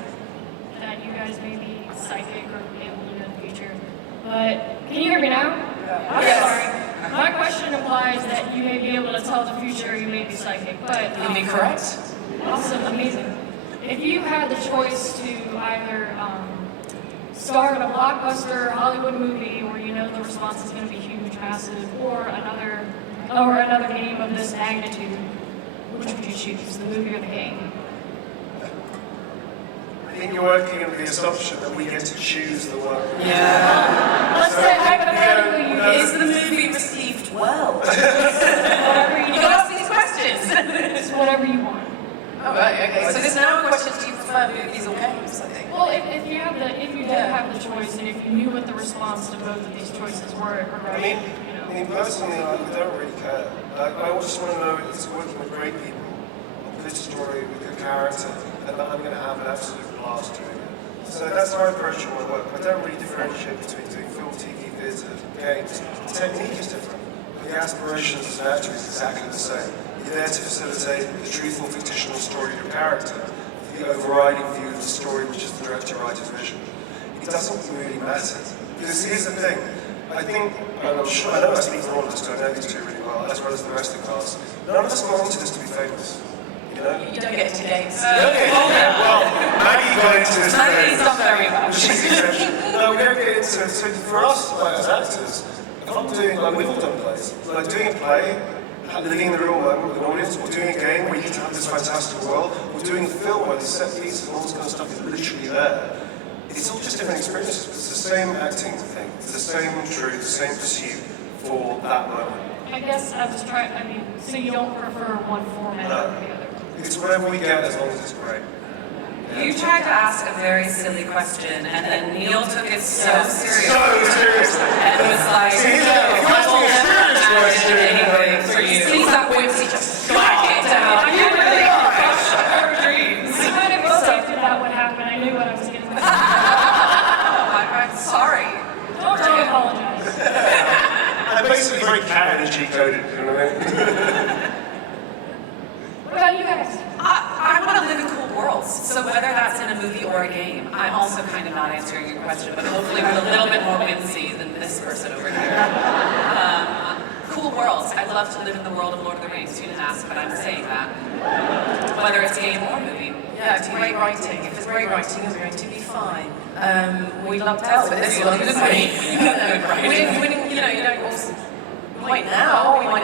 that you guys may be psychic or able to know the future. But can you hear me now? I'm sorry. My question implies that you may be able to tell the future, you may be psychic. But You'd be correct. awesome, amazing. If you had the choice to either star in a blockbuster Hollywood movie where you know the response is going to be huge, massive, or another game of this magnitude, which would you choose, the movie or the game? I think you're working under the assumption that we get to choose the one. Let's say hypothetically you Is the movie received well? Whatever you You gotta ask these questions. It's whatever you want. Oh, right, okay. So there's now a question, do you prefer movies or games, I think? Well, if you did have the choice and if you knew what the response to both of these choices were, I mean, personally, I don't really care. I just want to know it's working with great people, a good story, with good character, and that I'm going to have an absolute blast doing it. So that's my approach to my work. I don't really differentiate between doing film, TV, theatre, games. The technique is different, but the aspirations as an actor is exactly the same. You're there to facilitate the truthful, fictional story of your character, the overriding view of the story, which is the director-writer's vision. It doesn't really matter. Because here's the thing. I think, and I'm sure, I know I speak for all of us, because I know these two really well, as well as the rest of the cast. None of us go into this to be famous. You know? You don't get into games. Okay, well, Maggie got into this. Maggie's done very well. She's the exception. No, we don't get into it. So for us, like, as actors, if I'm doing, like, we've all done plays. Like, doing a play, living in the real world with an audience, or doing a game where you get to have this fantastic world, or doing a film where the set pieces and all this kind of stuff is literally there. It's all just different experiences, but it's the same acting thing. It's the same truth, the same pursuit for that moment. I guess I was trying, so you don't prefer one format over the other? It's whatever we get as long as it's great. You tried to ask a very silly question, and then Neil took it so seriously. So seriously. And was like, See, if you ask me a serious question, anything for you. See that whimsy just back it down. You really are. Her dreams. I kind of expected that would happen. I knew what I was getting into. I'm sorry. Don't apologize. I'm basically very cat energy coded, you know what I mean? What about you guys? I want to live in cool worlds. So whether that's in a movie or a game, I'm also kind of not answering your question, but hopefully with a little bit more whimsy than this person over here. Cool worlds. I'd love to live in the world of Lord of the Rings. You didn't ask, but I'm saying that. Whether it's game or movie. Yeah, it's great writing. If it's great writing, you're going to be fine. We lucked out with this one, didn't we? We didn't, you don't also... We might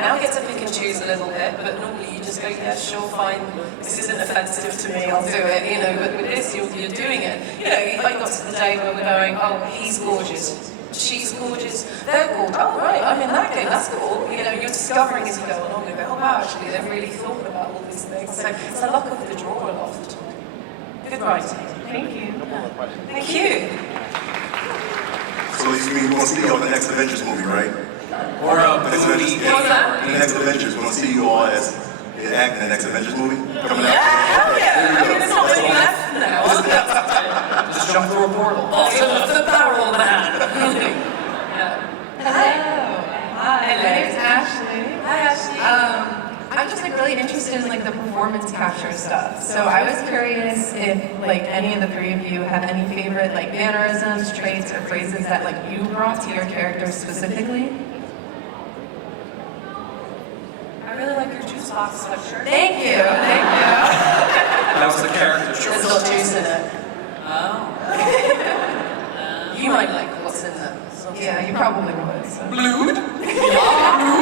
now get to pick and choose a little bit, but normally you just go, yeah, sure, fine, this isn't offensive to me, I'll do it, but with this, you're doing it. I got to the day where we're going, oh, he's gorgeous, she's gorgeous, they're gorgeous, oh, right, I'm in that game, that's cool. You're discovering as you go along, and go, oh, wow, actually, they've really thought about all these things. So it's the luck of the draw a lot of the time. Good writing. Thank you. Thank you. So you mean we'll see you on the next Avengers movie, right? Or a Next movie. Avengers, What's that? The next Avengers, we'll see you all as act in the next Avengers movie coming out. Hell yeah! There's not many left now. Just jump through a portal. The barrel man. Hello. Hi. My name's Ashley. Hi, Ashley. I'm just really interested in the performance capture stuff. So I was curious if any of the three of you have any favorite mannerisms, traits, or phrases that you brought to your characters specifically. I really like your juice box sweatshirt. Thank you. Thank you. That was the character There's choice. not juice in it. Oh. You might like what's in there. Yeah, you probably would. So. Blood? Yeah.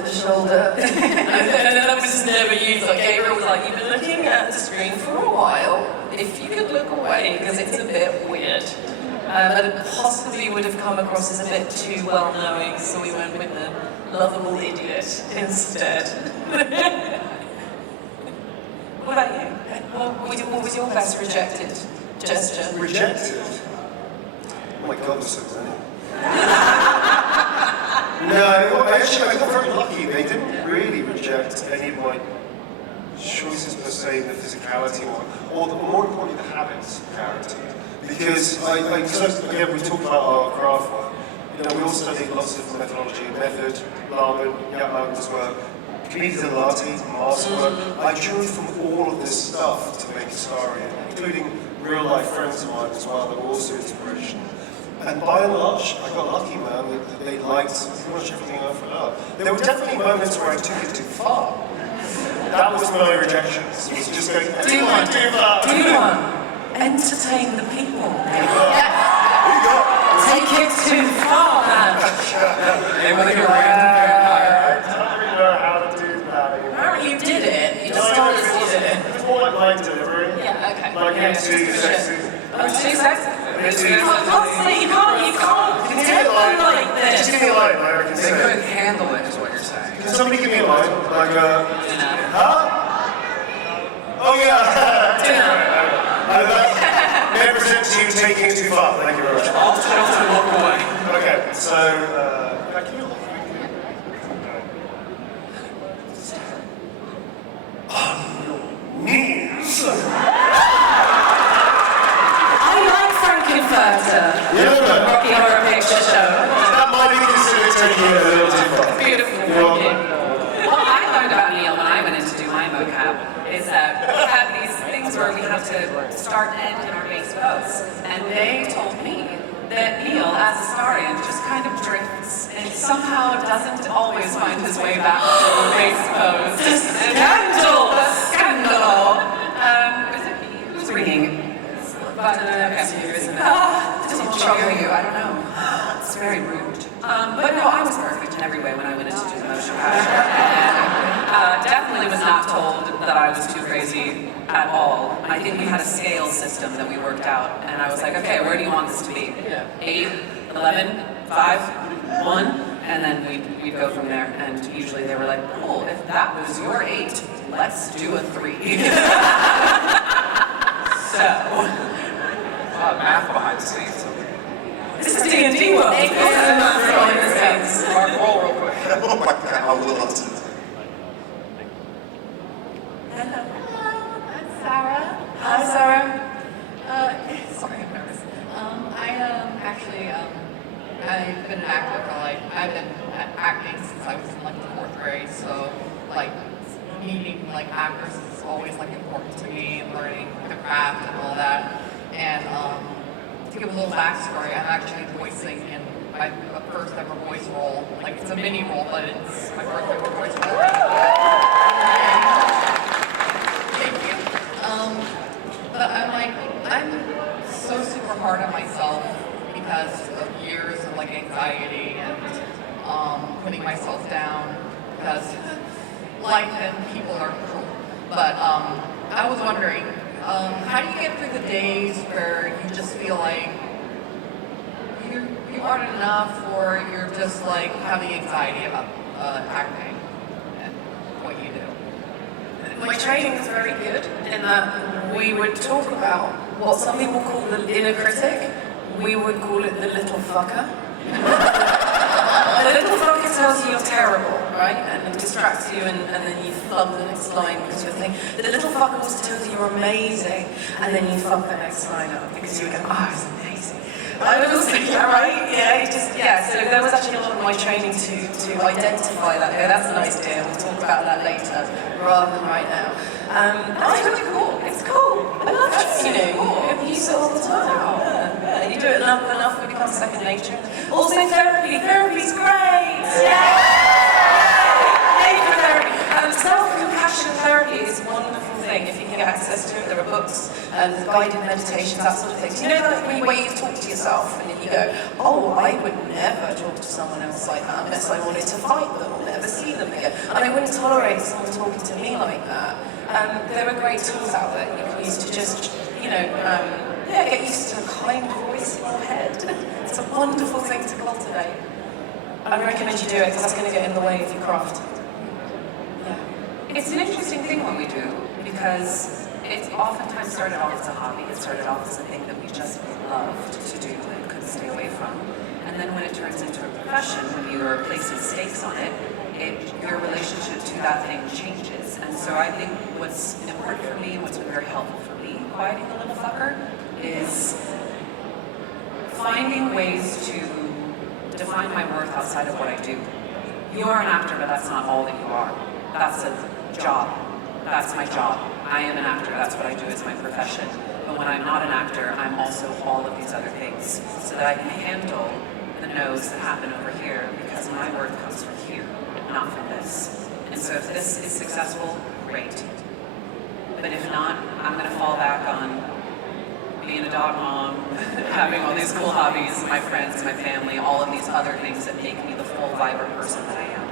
over the shoulder. And that was never used. Like Gabriel was like, you've been looking at the screen for a while. If you could look away, because it's a bit weird. But it possibly would have come across as a bit too well-knowing, so we went with the lovable idiot instead. What about you? What was your best rejected gesture? Rejected? Oh my God, there's so many. No, actually, I got very lucky. They didn't really reject any of my choices per se, the physicality or more importantly, the habits of character. Because again, we talked about our craft work. You know, we all studied lots of methodology, method, Baldur, as well. Comedians in Latte, mask work. I drew from all of this stuff to make a story, including real life friends of mine as well that were also inspiration. And by and large, I got lucky, man, that they liked pretty much everything I put up. There were definitely moments where I took it too far. That was my rejections. It was just going, too far. Do one. Entertain the people. There you go. Take it too far, man. They were like a random vampire. I don't really know how to do that anymore. Apparently you did it. You just told us you did it. It was more like line delivery. Yeah, okay. Like too sexy. Too sexy. You can't pretend like this. Just give me a line, I can They say. couldn't handle it, is what you're saying. Can somebody give me a line? Like, huh? Oh yeah. May I present to you taking it too far? Thank you very much. All tilt and look away. Okay, so, can you look? On your knees. I like Frankenfurter. Yeah. Rocky Horror Picture Show. That might be considered taking it a little too far. Beautiful. What I learned about Neil when I went in to do my mocap is that we had these things where we have to start and end in our base pose. And they told me that Neil, as a Starian, just kind of drifts and somehow doesn't always find his way back to the base pose. Scandal! Scandal! Who's ringing? But, doesn't trouble you, I don't know. It's very rude. But no, I was perfect in every way when I went in to do the motion capture. And definitely was not told that I was too crazy at all. I think we had a scale system that we worked out, and I was like, okay, where do you want this to be? 8, 11, 5, 1, and then we'd go from there. And usually they were like, cool, if that was your 8, let's do a 3. So, A lot of math behind the scenes. this is D&D world. Mark, roll real quick. Oh my God, I would love to. Hello, I'm Sarah. Hi, Sarah. Sorry, I'm nervous. I've been an actor for I've been acting since I was in the 4th grade, so meeting actors is always important to me, and learning the craft and all that. And to give a little backstory, I'm actually voicing in my first ever voice role. It's a mini role, but it's my first ever voice role. Thank you. But I'm so super hard on myself because of years of anxiety and putting myself down because life and people are cruel. But I was wondering, how do you get through the days where you just feel like you aren't enough, or you're just having anxiety about acting and what you do? My training was very good in that we would talk about what some people call the inner critic. We would call it the little fucker. The little fucker tells you you're terrible, right? And distracts you, and then you flub the next line because you're thinking. The little fucker also tells you you're amazing, and then you fuck the next line up because you go, oh, it's amazing. I was like, yeah, right? Yeah, so there was actually a lot of my training to identify that. Yeah, that's a nice deal. We'll talk about that later rather than right now. That's really cool. It's cool. I love it. You use it all the time. Yeah. You do it enough, it becomes second nature. Also therapy. Therapy's great. Yay for therapy. Self-compassion therapy is a wonderful thing if you can get access to it. There are books, guided meditations, that sort of thing. You know, when you talk to yourself and then you go, oh, I would never talk to someone else like that unless I wanted to fight them or whatever. never see them again. And I wouldn't tolerate someone talking to me like that. There are great tools out there you can use to just, get used to a kind voice in your head. It's a wonderful thing to cultivate. I recommend you do it because that's going to get in the way of your craft. Yeah. It's an interesting thing what we do because it's oftentimes started off as a hobby. It started off as a thing that we just loved to do and couldn't stay away from. And then when it turns into a profession, when you are placing stakes on it, your relationship to that thing changes. And so I think what's important for me and what's been very helpful for me quieting the little fucker is finding ways to define my worth outside of what I do. You are an actor, but that's not all that you are. That's a job. That's my job. I am an actor, that's what I do, it's my profession. But when I'm not an actor, I'm also all of these other things so that I can handle the no's that happen over here because my worth comes from here, not from this. And so if this is successful, great. But if not, I'm gonna fall back on being a dog mom, having all these cool hobbies, my friends, my family, all of these other things that make me the full, vibrant person that I am.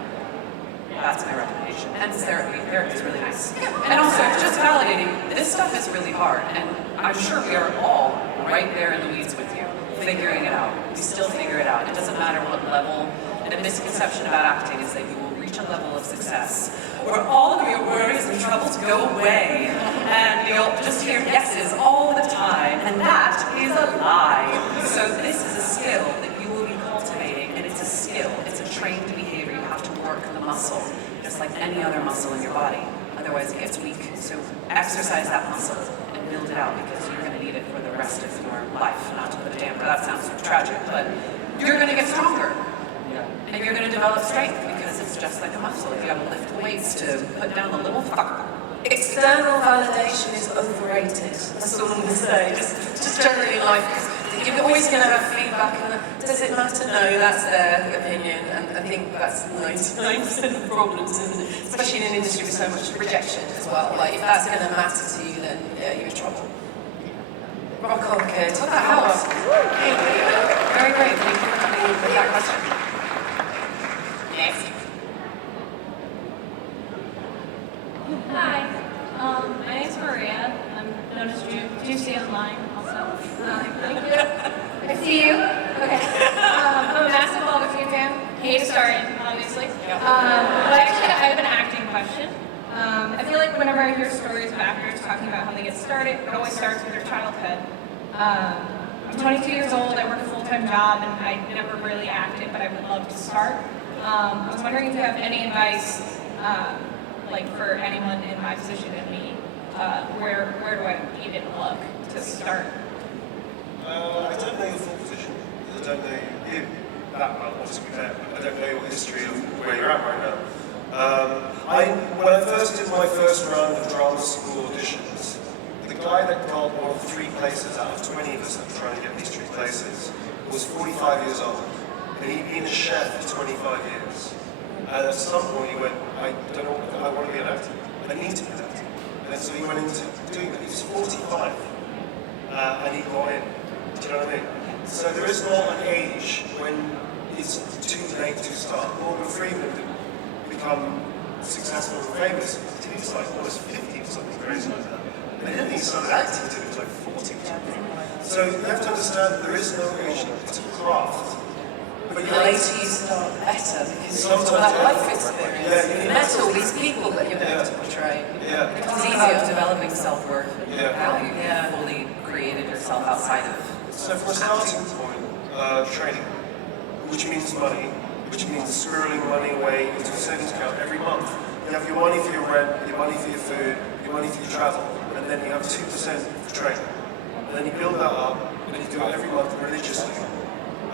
That's my recommendation. And therapy. Therapy is really nice. And also, just validating, this stuff is really hard, and I'm sure we are all right there in the weeds with you, figuring it out. We still figure it out. It doesn't matter what level, and a misconception about acting is that you will reach a level of success where all of your worries and troubles go away, and you'll just hear yeses all the time, and that is a lie. So this is a skill that you will be cultivating, and it's a skill. It's a trained behavior. You have to work the muscle, just like any other muscle in your body. Otherwise it gets weak. So exercise that muscle and build it out because you're going to need it for the rest of your life. Not to put a damper, that sounds tragic, but you're going to get stronger. And you're going to develop strength because it's just like a muscle. You got to lift weights to put down the little fucker. External validation is overrated. That's all I'm going to say. Just generally in life, because you're always going to have feedback. And does it matter? No, that's their opinion. And I think that's 99% of the problems, isn't it? Especially in an industry with so much rejection as well. Like, if that's going to matter to you, then yeah, you're in trouble. Rock on, kid. What the hell? Very great. Thank you for coming with that question. Next. Hi, my name's Maria. I'm known as Juicy online also. Thank you. I see you. Okay. I'm a massive Baldur fan. Hate to start it, obviously. But actually, I have an acting question. I feel like whenever I hear stories of actors talking about how they get started, it always starts with their childhood. I'm 22 years old. I work a full-time job, and I never really acted, but I would love to start. I was wondering if you have any advice, for anyone in my position and me, where do I even look to start? I don't know your full position. I don't know you that well, obviously we met, but I don't know your history of where you're at right now. When I first did my first round of drama school auditions, the guy that got one of 3 places out of 20 of us that were trying to get these 3 places was 45 years old. And he'd been a chef for 25 years. And at some point he went, I don't know, I want to be an actor. I need to be an actor. And so he went into doing that. He was 45. And he got in. Do you know what I mean? So there is not an age when it's too late to start. Morgan Freeman didn't become successful and famous until he was like almost 50 or something crazy like that. And then he started acting until he was like 40 or something. So you have to understand there is no age. It's a craft. But the later you start, better, because you've got that life experience. You met all these people that you're going to portray. Yeah. It becomes easier developing self-worth. How you fully created yourself outside of. So from a starting point, training, which means money, which means squirreling money away into a savings account every month. You have your money for your rent, your money for your food, your money for your travel, and then you have 2% for training. And then you build that up, and you do it every month religiously.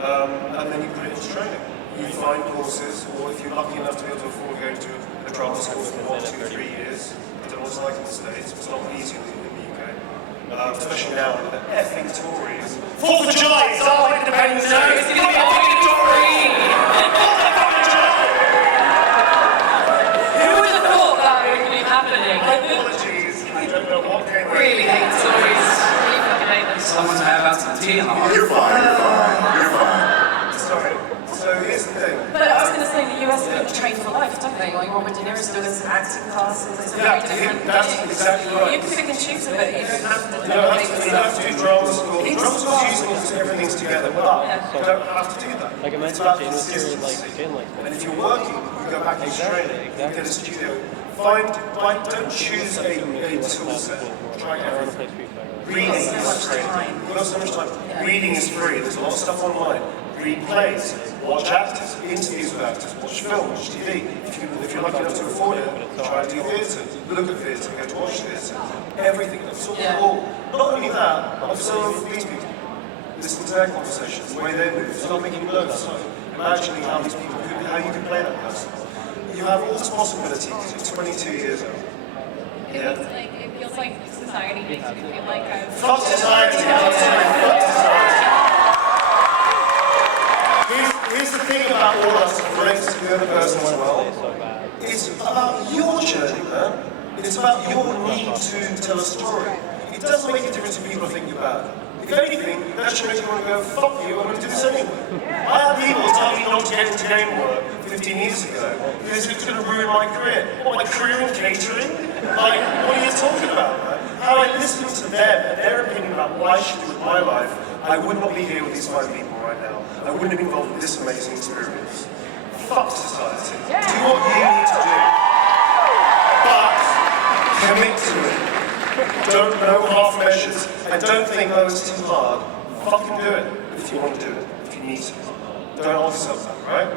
And then you put it into training. You find courses, or if you're lucky enough to be able to afford going to a drama school for 1, 2, 3 years, I don't know what it's like in the States, it's not easy in the UK. Especially now with the effing Tories. 4th of July is our Independence Day! It's going to be a fucking Tory! Who would have thought that would be happening? Apologies, I don't know what came out. Really hate stories. Really fucking hate them. Someone's about some tea in the heart. You're fine. You're fine. You're fine. Sorry. So here's the thing. But I was going to say, the guys train for life, don't they? Like Robert De Niro's doing his acting classes. It's a very different that's thing. exactly right. You can pick and choose a bit. You don't have to do You don't things. have to do drama school. Drama school is useful because everything's together, but you don't have to do that. It's about consistency. And if you're working, you go back into training, you get a studio. Don't choose a tool set. Try everything. Reading is free. You've got so much time. Reading is free. There's a lot of stuff online. Read plays, watch actors, interviews with actors, watch film, watch TV. If you're lucky enough to afford it, try and do theatre. Look at theatre, go to watch theatre. Everything, absorb it all. Not only that, observe these people. Listen to their conversations, the way they move. Start making notes. Imagining how these people how you can play that person. You have all this possibility because you're 22 years old. It feels like society makes me feel like I'm... Fuck society! Fuck society! Here's the thing about all of us, relates to the other person as well. It's about your journey, man. It's about your need to tell a story. It doesn't make a difference if people think you're bad. If anything, that should make you want to go, fuck you, I'm going to do this anyway. I had people tell me not to get into game work 15 years ago because it's going to ruin my career. What, my career in catering? Like, what are you talking about, man? How I listened to them and their opinion about what I should do with my life, I would not be here with these fine people right now. I wouldn't have been involved in this amazing experience. Fuck society. Do what you need to do. But commit to it. Don't know half measures. And don't think, oh, it's too hard. Fucking do it if you want to do it, if you need to. Don't hold yourself back, right?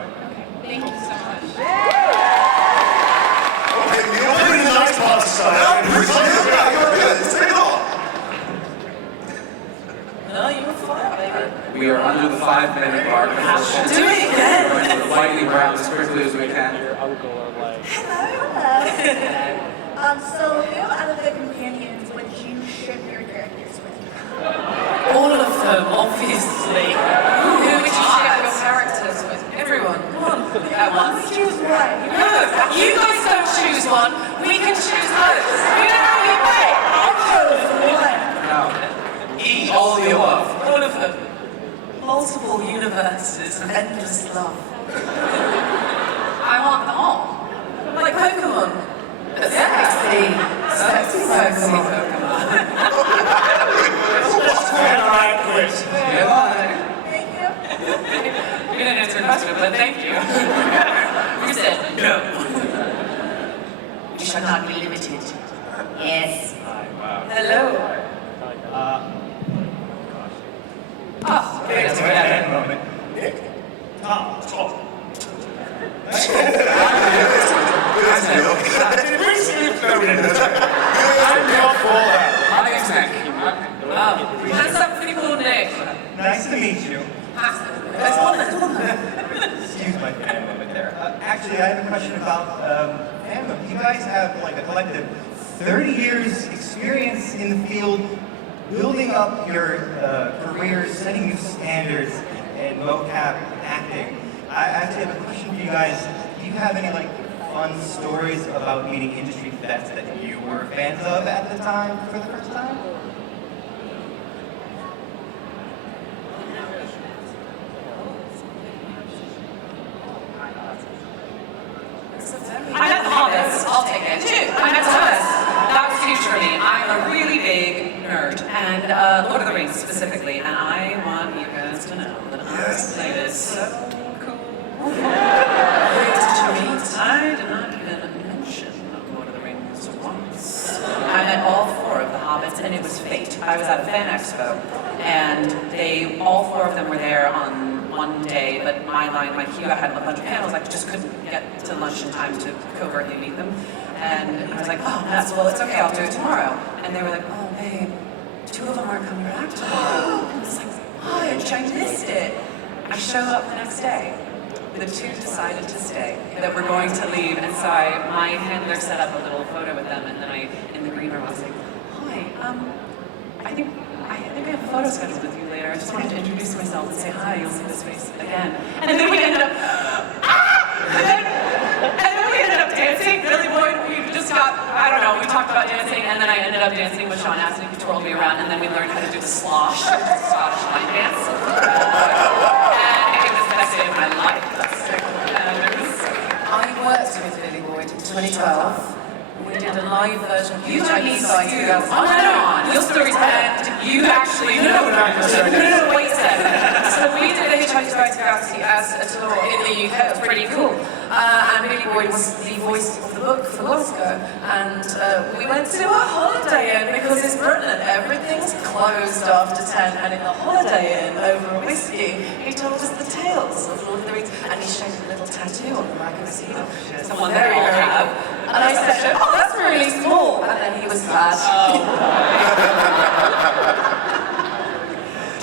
Thank you so much. Okay, you're pretty nice part of society. No, you were fine, baby. We are under the 5-minute mark. Do it again. We're going to lightning round as quickly as we can. Hello. So who out of the companions would you ship your characters with? All of them, obviously. Who would you share your characters with? Everyone. Come on. At once. Choose one. No, you guys don't choose one. We can choose those. We know how you play. I chose one. No. Each. All of the above. All of them. Multiple universes of endless love. I want them all. Like Pokemon. Sexy Pokemon. Alright, quit. Thank you. You didn't answer the question, but thank you. You said no. You shall not be limited. Yes. Hello. Oh, Thanks for that moment. Nick? Tom. My name's Nick. Hands up for your name. Nice to meet you. There's one. Excuse my fan moment there. Actually, I have a question about fandom. You guys have like a collective 30 years experience in the field, building up your careers, setting new standards in mocap acting. I actually have a question for you guys. Do you have any like fun stories about meeting industry vets that you were fans of at the time for the first time? I met the Hobbits. I'll take it. I met Thomas. That was huge for me. I'm a really big nerd, and Lord of the Rings specifically, and I want you guys to know that I played it so cool. Who did you meet? I did not even mention Lord of the Rings once. I met all 4 of the Hobbits, and it was fate. I was at a fan expo, and all 4 of them were there on one day, but my queue, I had a bunch of panels, I just couldn't get to lunch in time to covertly meet them. And I was like, oh, well, it's okay, I'll do it tomorrow. And they were like, oh, babe, 2 of them aren't coming back tomorrow. And I was like, fudge, I missed it. I showed up the next day. The 2 decided to stay, that we're going to leave, and so my handler set up a little photo with them, and then in the green room, I was like, hi, I think I have a photo scheduled with you later. I just wanted to introduce myself and say hi. You'll see this face again. And then we ended up, and then we ended up dancing. Really, boy, we just got, I don't know, we talked about dancing, and then I ended up dancing with Sean Astin, who twirled me around, and then we learned how to do the slosh, Scottish line dance. And it was the best day of my life. And it was 2012. We did a live version of You don't need Hitchhiker's Guide to the excuse. Oh, no, your story's and you actually know what I'm saying. No, wait a second. So we did a Hitchhiker's Guide to the Galaxy as a tour in the UK. It was pretty cool. And Billy Boyd was the voice of the book for Glasgow. And we went to a Holiday Inn because it's Britain and everything's closed after 10. And in the Holiday Inn, over a whiskey, he told us the tales of Lord of the Rings. And he showed a little tattoo on the back of his heel. Someone there you have. And I said, oh, that's really small. And then he was mad.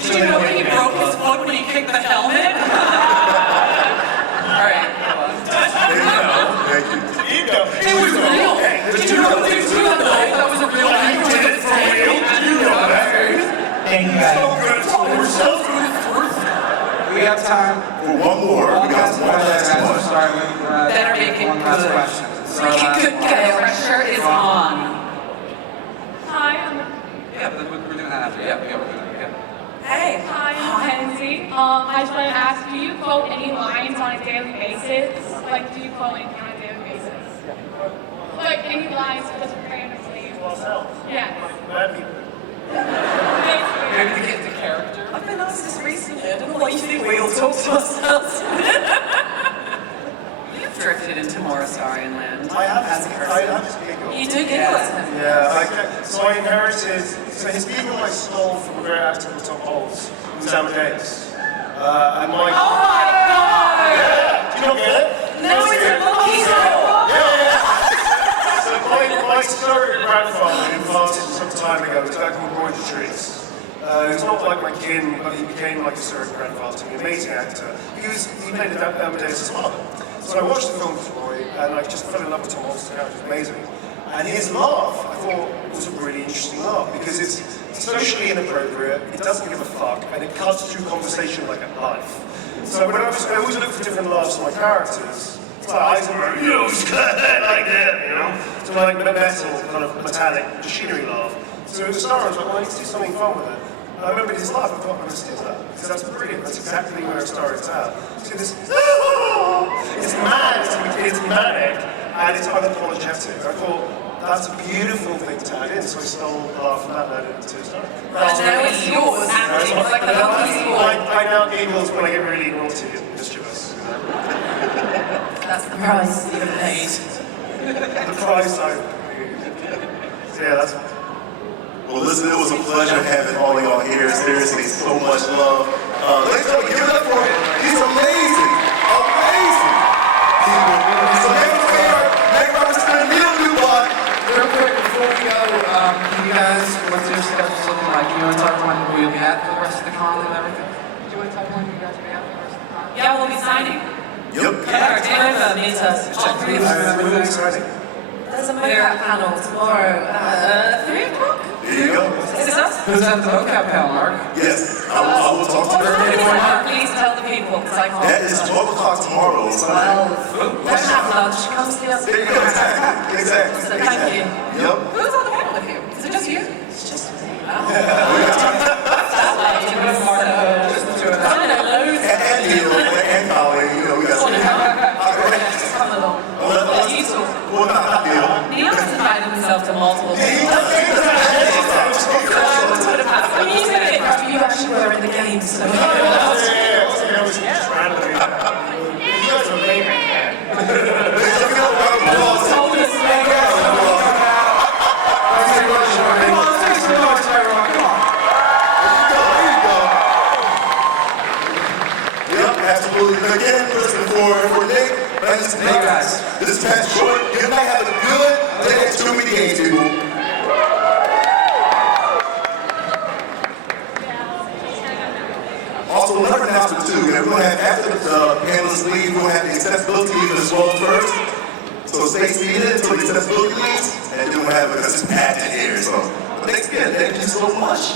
Did you know that he broke his foot when he kicked the helmet? Alright, It was real. Did you know that was a real thing? You did it for real. You know that. Thank you guys. So good. So good. We have time For one more, we got one last one. Sorry, Better make it one last good. question. Make it good, Gail. Pressure is on. Hi, Yeah, but we're doing that after. Yeah, we're doing that. Yeah. Hey. I'm Mackenzie. I just wanted to ask, do you quote any lines on a daily basis? Like, do you quote anything on a daily basis? Like, any lines just randomly? Yeah. Bad people. Maybe to get the character. I've been asked this recently. I don't know what you think we all talk to ourselves. You've drifted into Morrisarian land. I have as a I person. just giggle. You do giggle at him. Yeah, so I inherited, so his giggle I stole from a very active Tom Holtz, who's Amadeus. And my... Oh my god! Yeah, do you not get it? No, it's a monkey song! So my surrogate grandfather, who passed some time ago, was a guy called Roy Trees. He's not like my kin, but he became like a surrogate grandfather to me, amazing actor. He played Amadeus' father. So I watched the film with Roy, and I just fell in love with Tom Holtz's character. It was amazing. And his laugh, I thought, was a really interesting laugh because it's socially inappropriate, it doesn't give a fuck, and it cuts through conversation like a knife. So when I always look for different laughs for my characters. It's like Eisenberg, like that, you know? So like metal, kind of metallic machinery laugh. So at the start I was like, well, I need to do something fun with it. And I remembered his laugh, I thought, I'm going to steal that. Because that's brilliant, that's exactly where I started out. So this, it's mad, it's manic, and it's unapologetic. I thought, that's a beautiful thing to add in, so I stole the laugh from that and added it to his own. But now it's yours. It's like the monkey's yours. I now giggle when I get really naughty and mischievous. That's the price you've paid. The price I so yeah, that's... Well, listen, it was a pleasure having all of y'all here. Seriously, so much love. Ladies and gentlemen, give it up for him. He's amazing. Amazing. So Maggie Robertson, Maggie Robertson, Neil Newbot. Real quick, before we go, you guys, what's your schedules looking like? You want to talk about who you'll be at for the rest of the con and everything? Do you want to talk about who you guys will be at for the rest of the con? Yeah, we'll be signing. Yep. Yeah, David meets us. All three of us. Really exciting. There's a mocap panel tomorrow at 3 o'clock. There you go. Is this us? Who's at the mocap panel, Mark? Yes, I will talk to her. Please tell the people, because I can't. That is 12 o'clock tomorrow. Sunday. 12. Don't have lunch. Come see us. There you go. Exactly. Exactly. So thank you. Yep. Who's on the panel with you? Is it just you? It's just me. And Neil, and Colin, you know, we got some. Come along. Well, not Neil. Neil has invited himself to multiple He things. does. You actually were in the game, so. Yeah, I was just randomly. You guys are amazing. Absolutely. Again, listen, for Nick, Hey guys. this is Pat Short. Good night. Have a good day at TooManyGames, people. Also, another announcement too. We're going to have, after the panelists leave, we're going to have the accessibility event as well first. So stay seated until the accessibility leaves, and then we'll have a pageant here. So, thanks again. Thank you so much.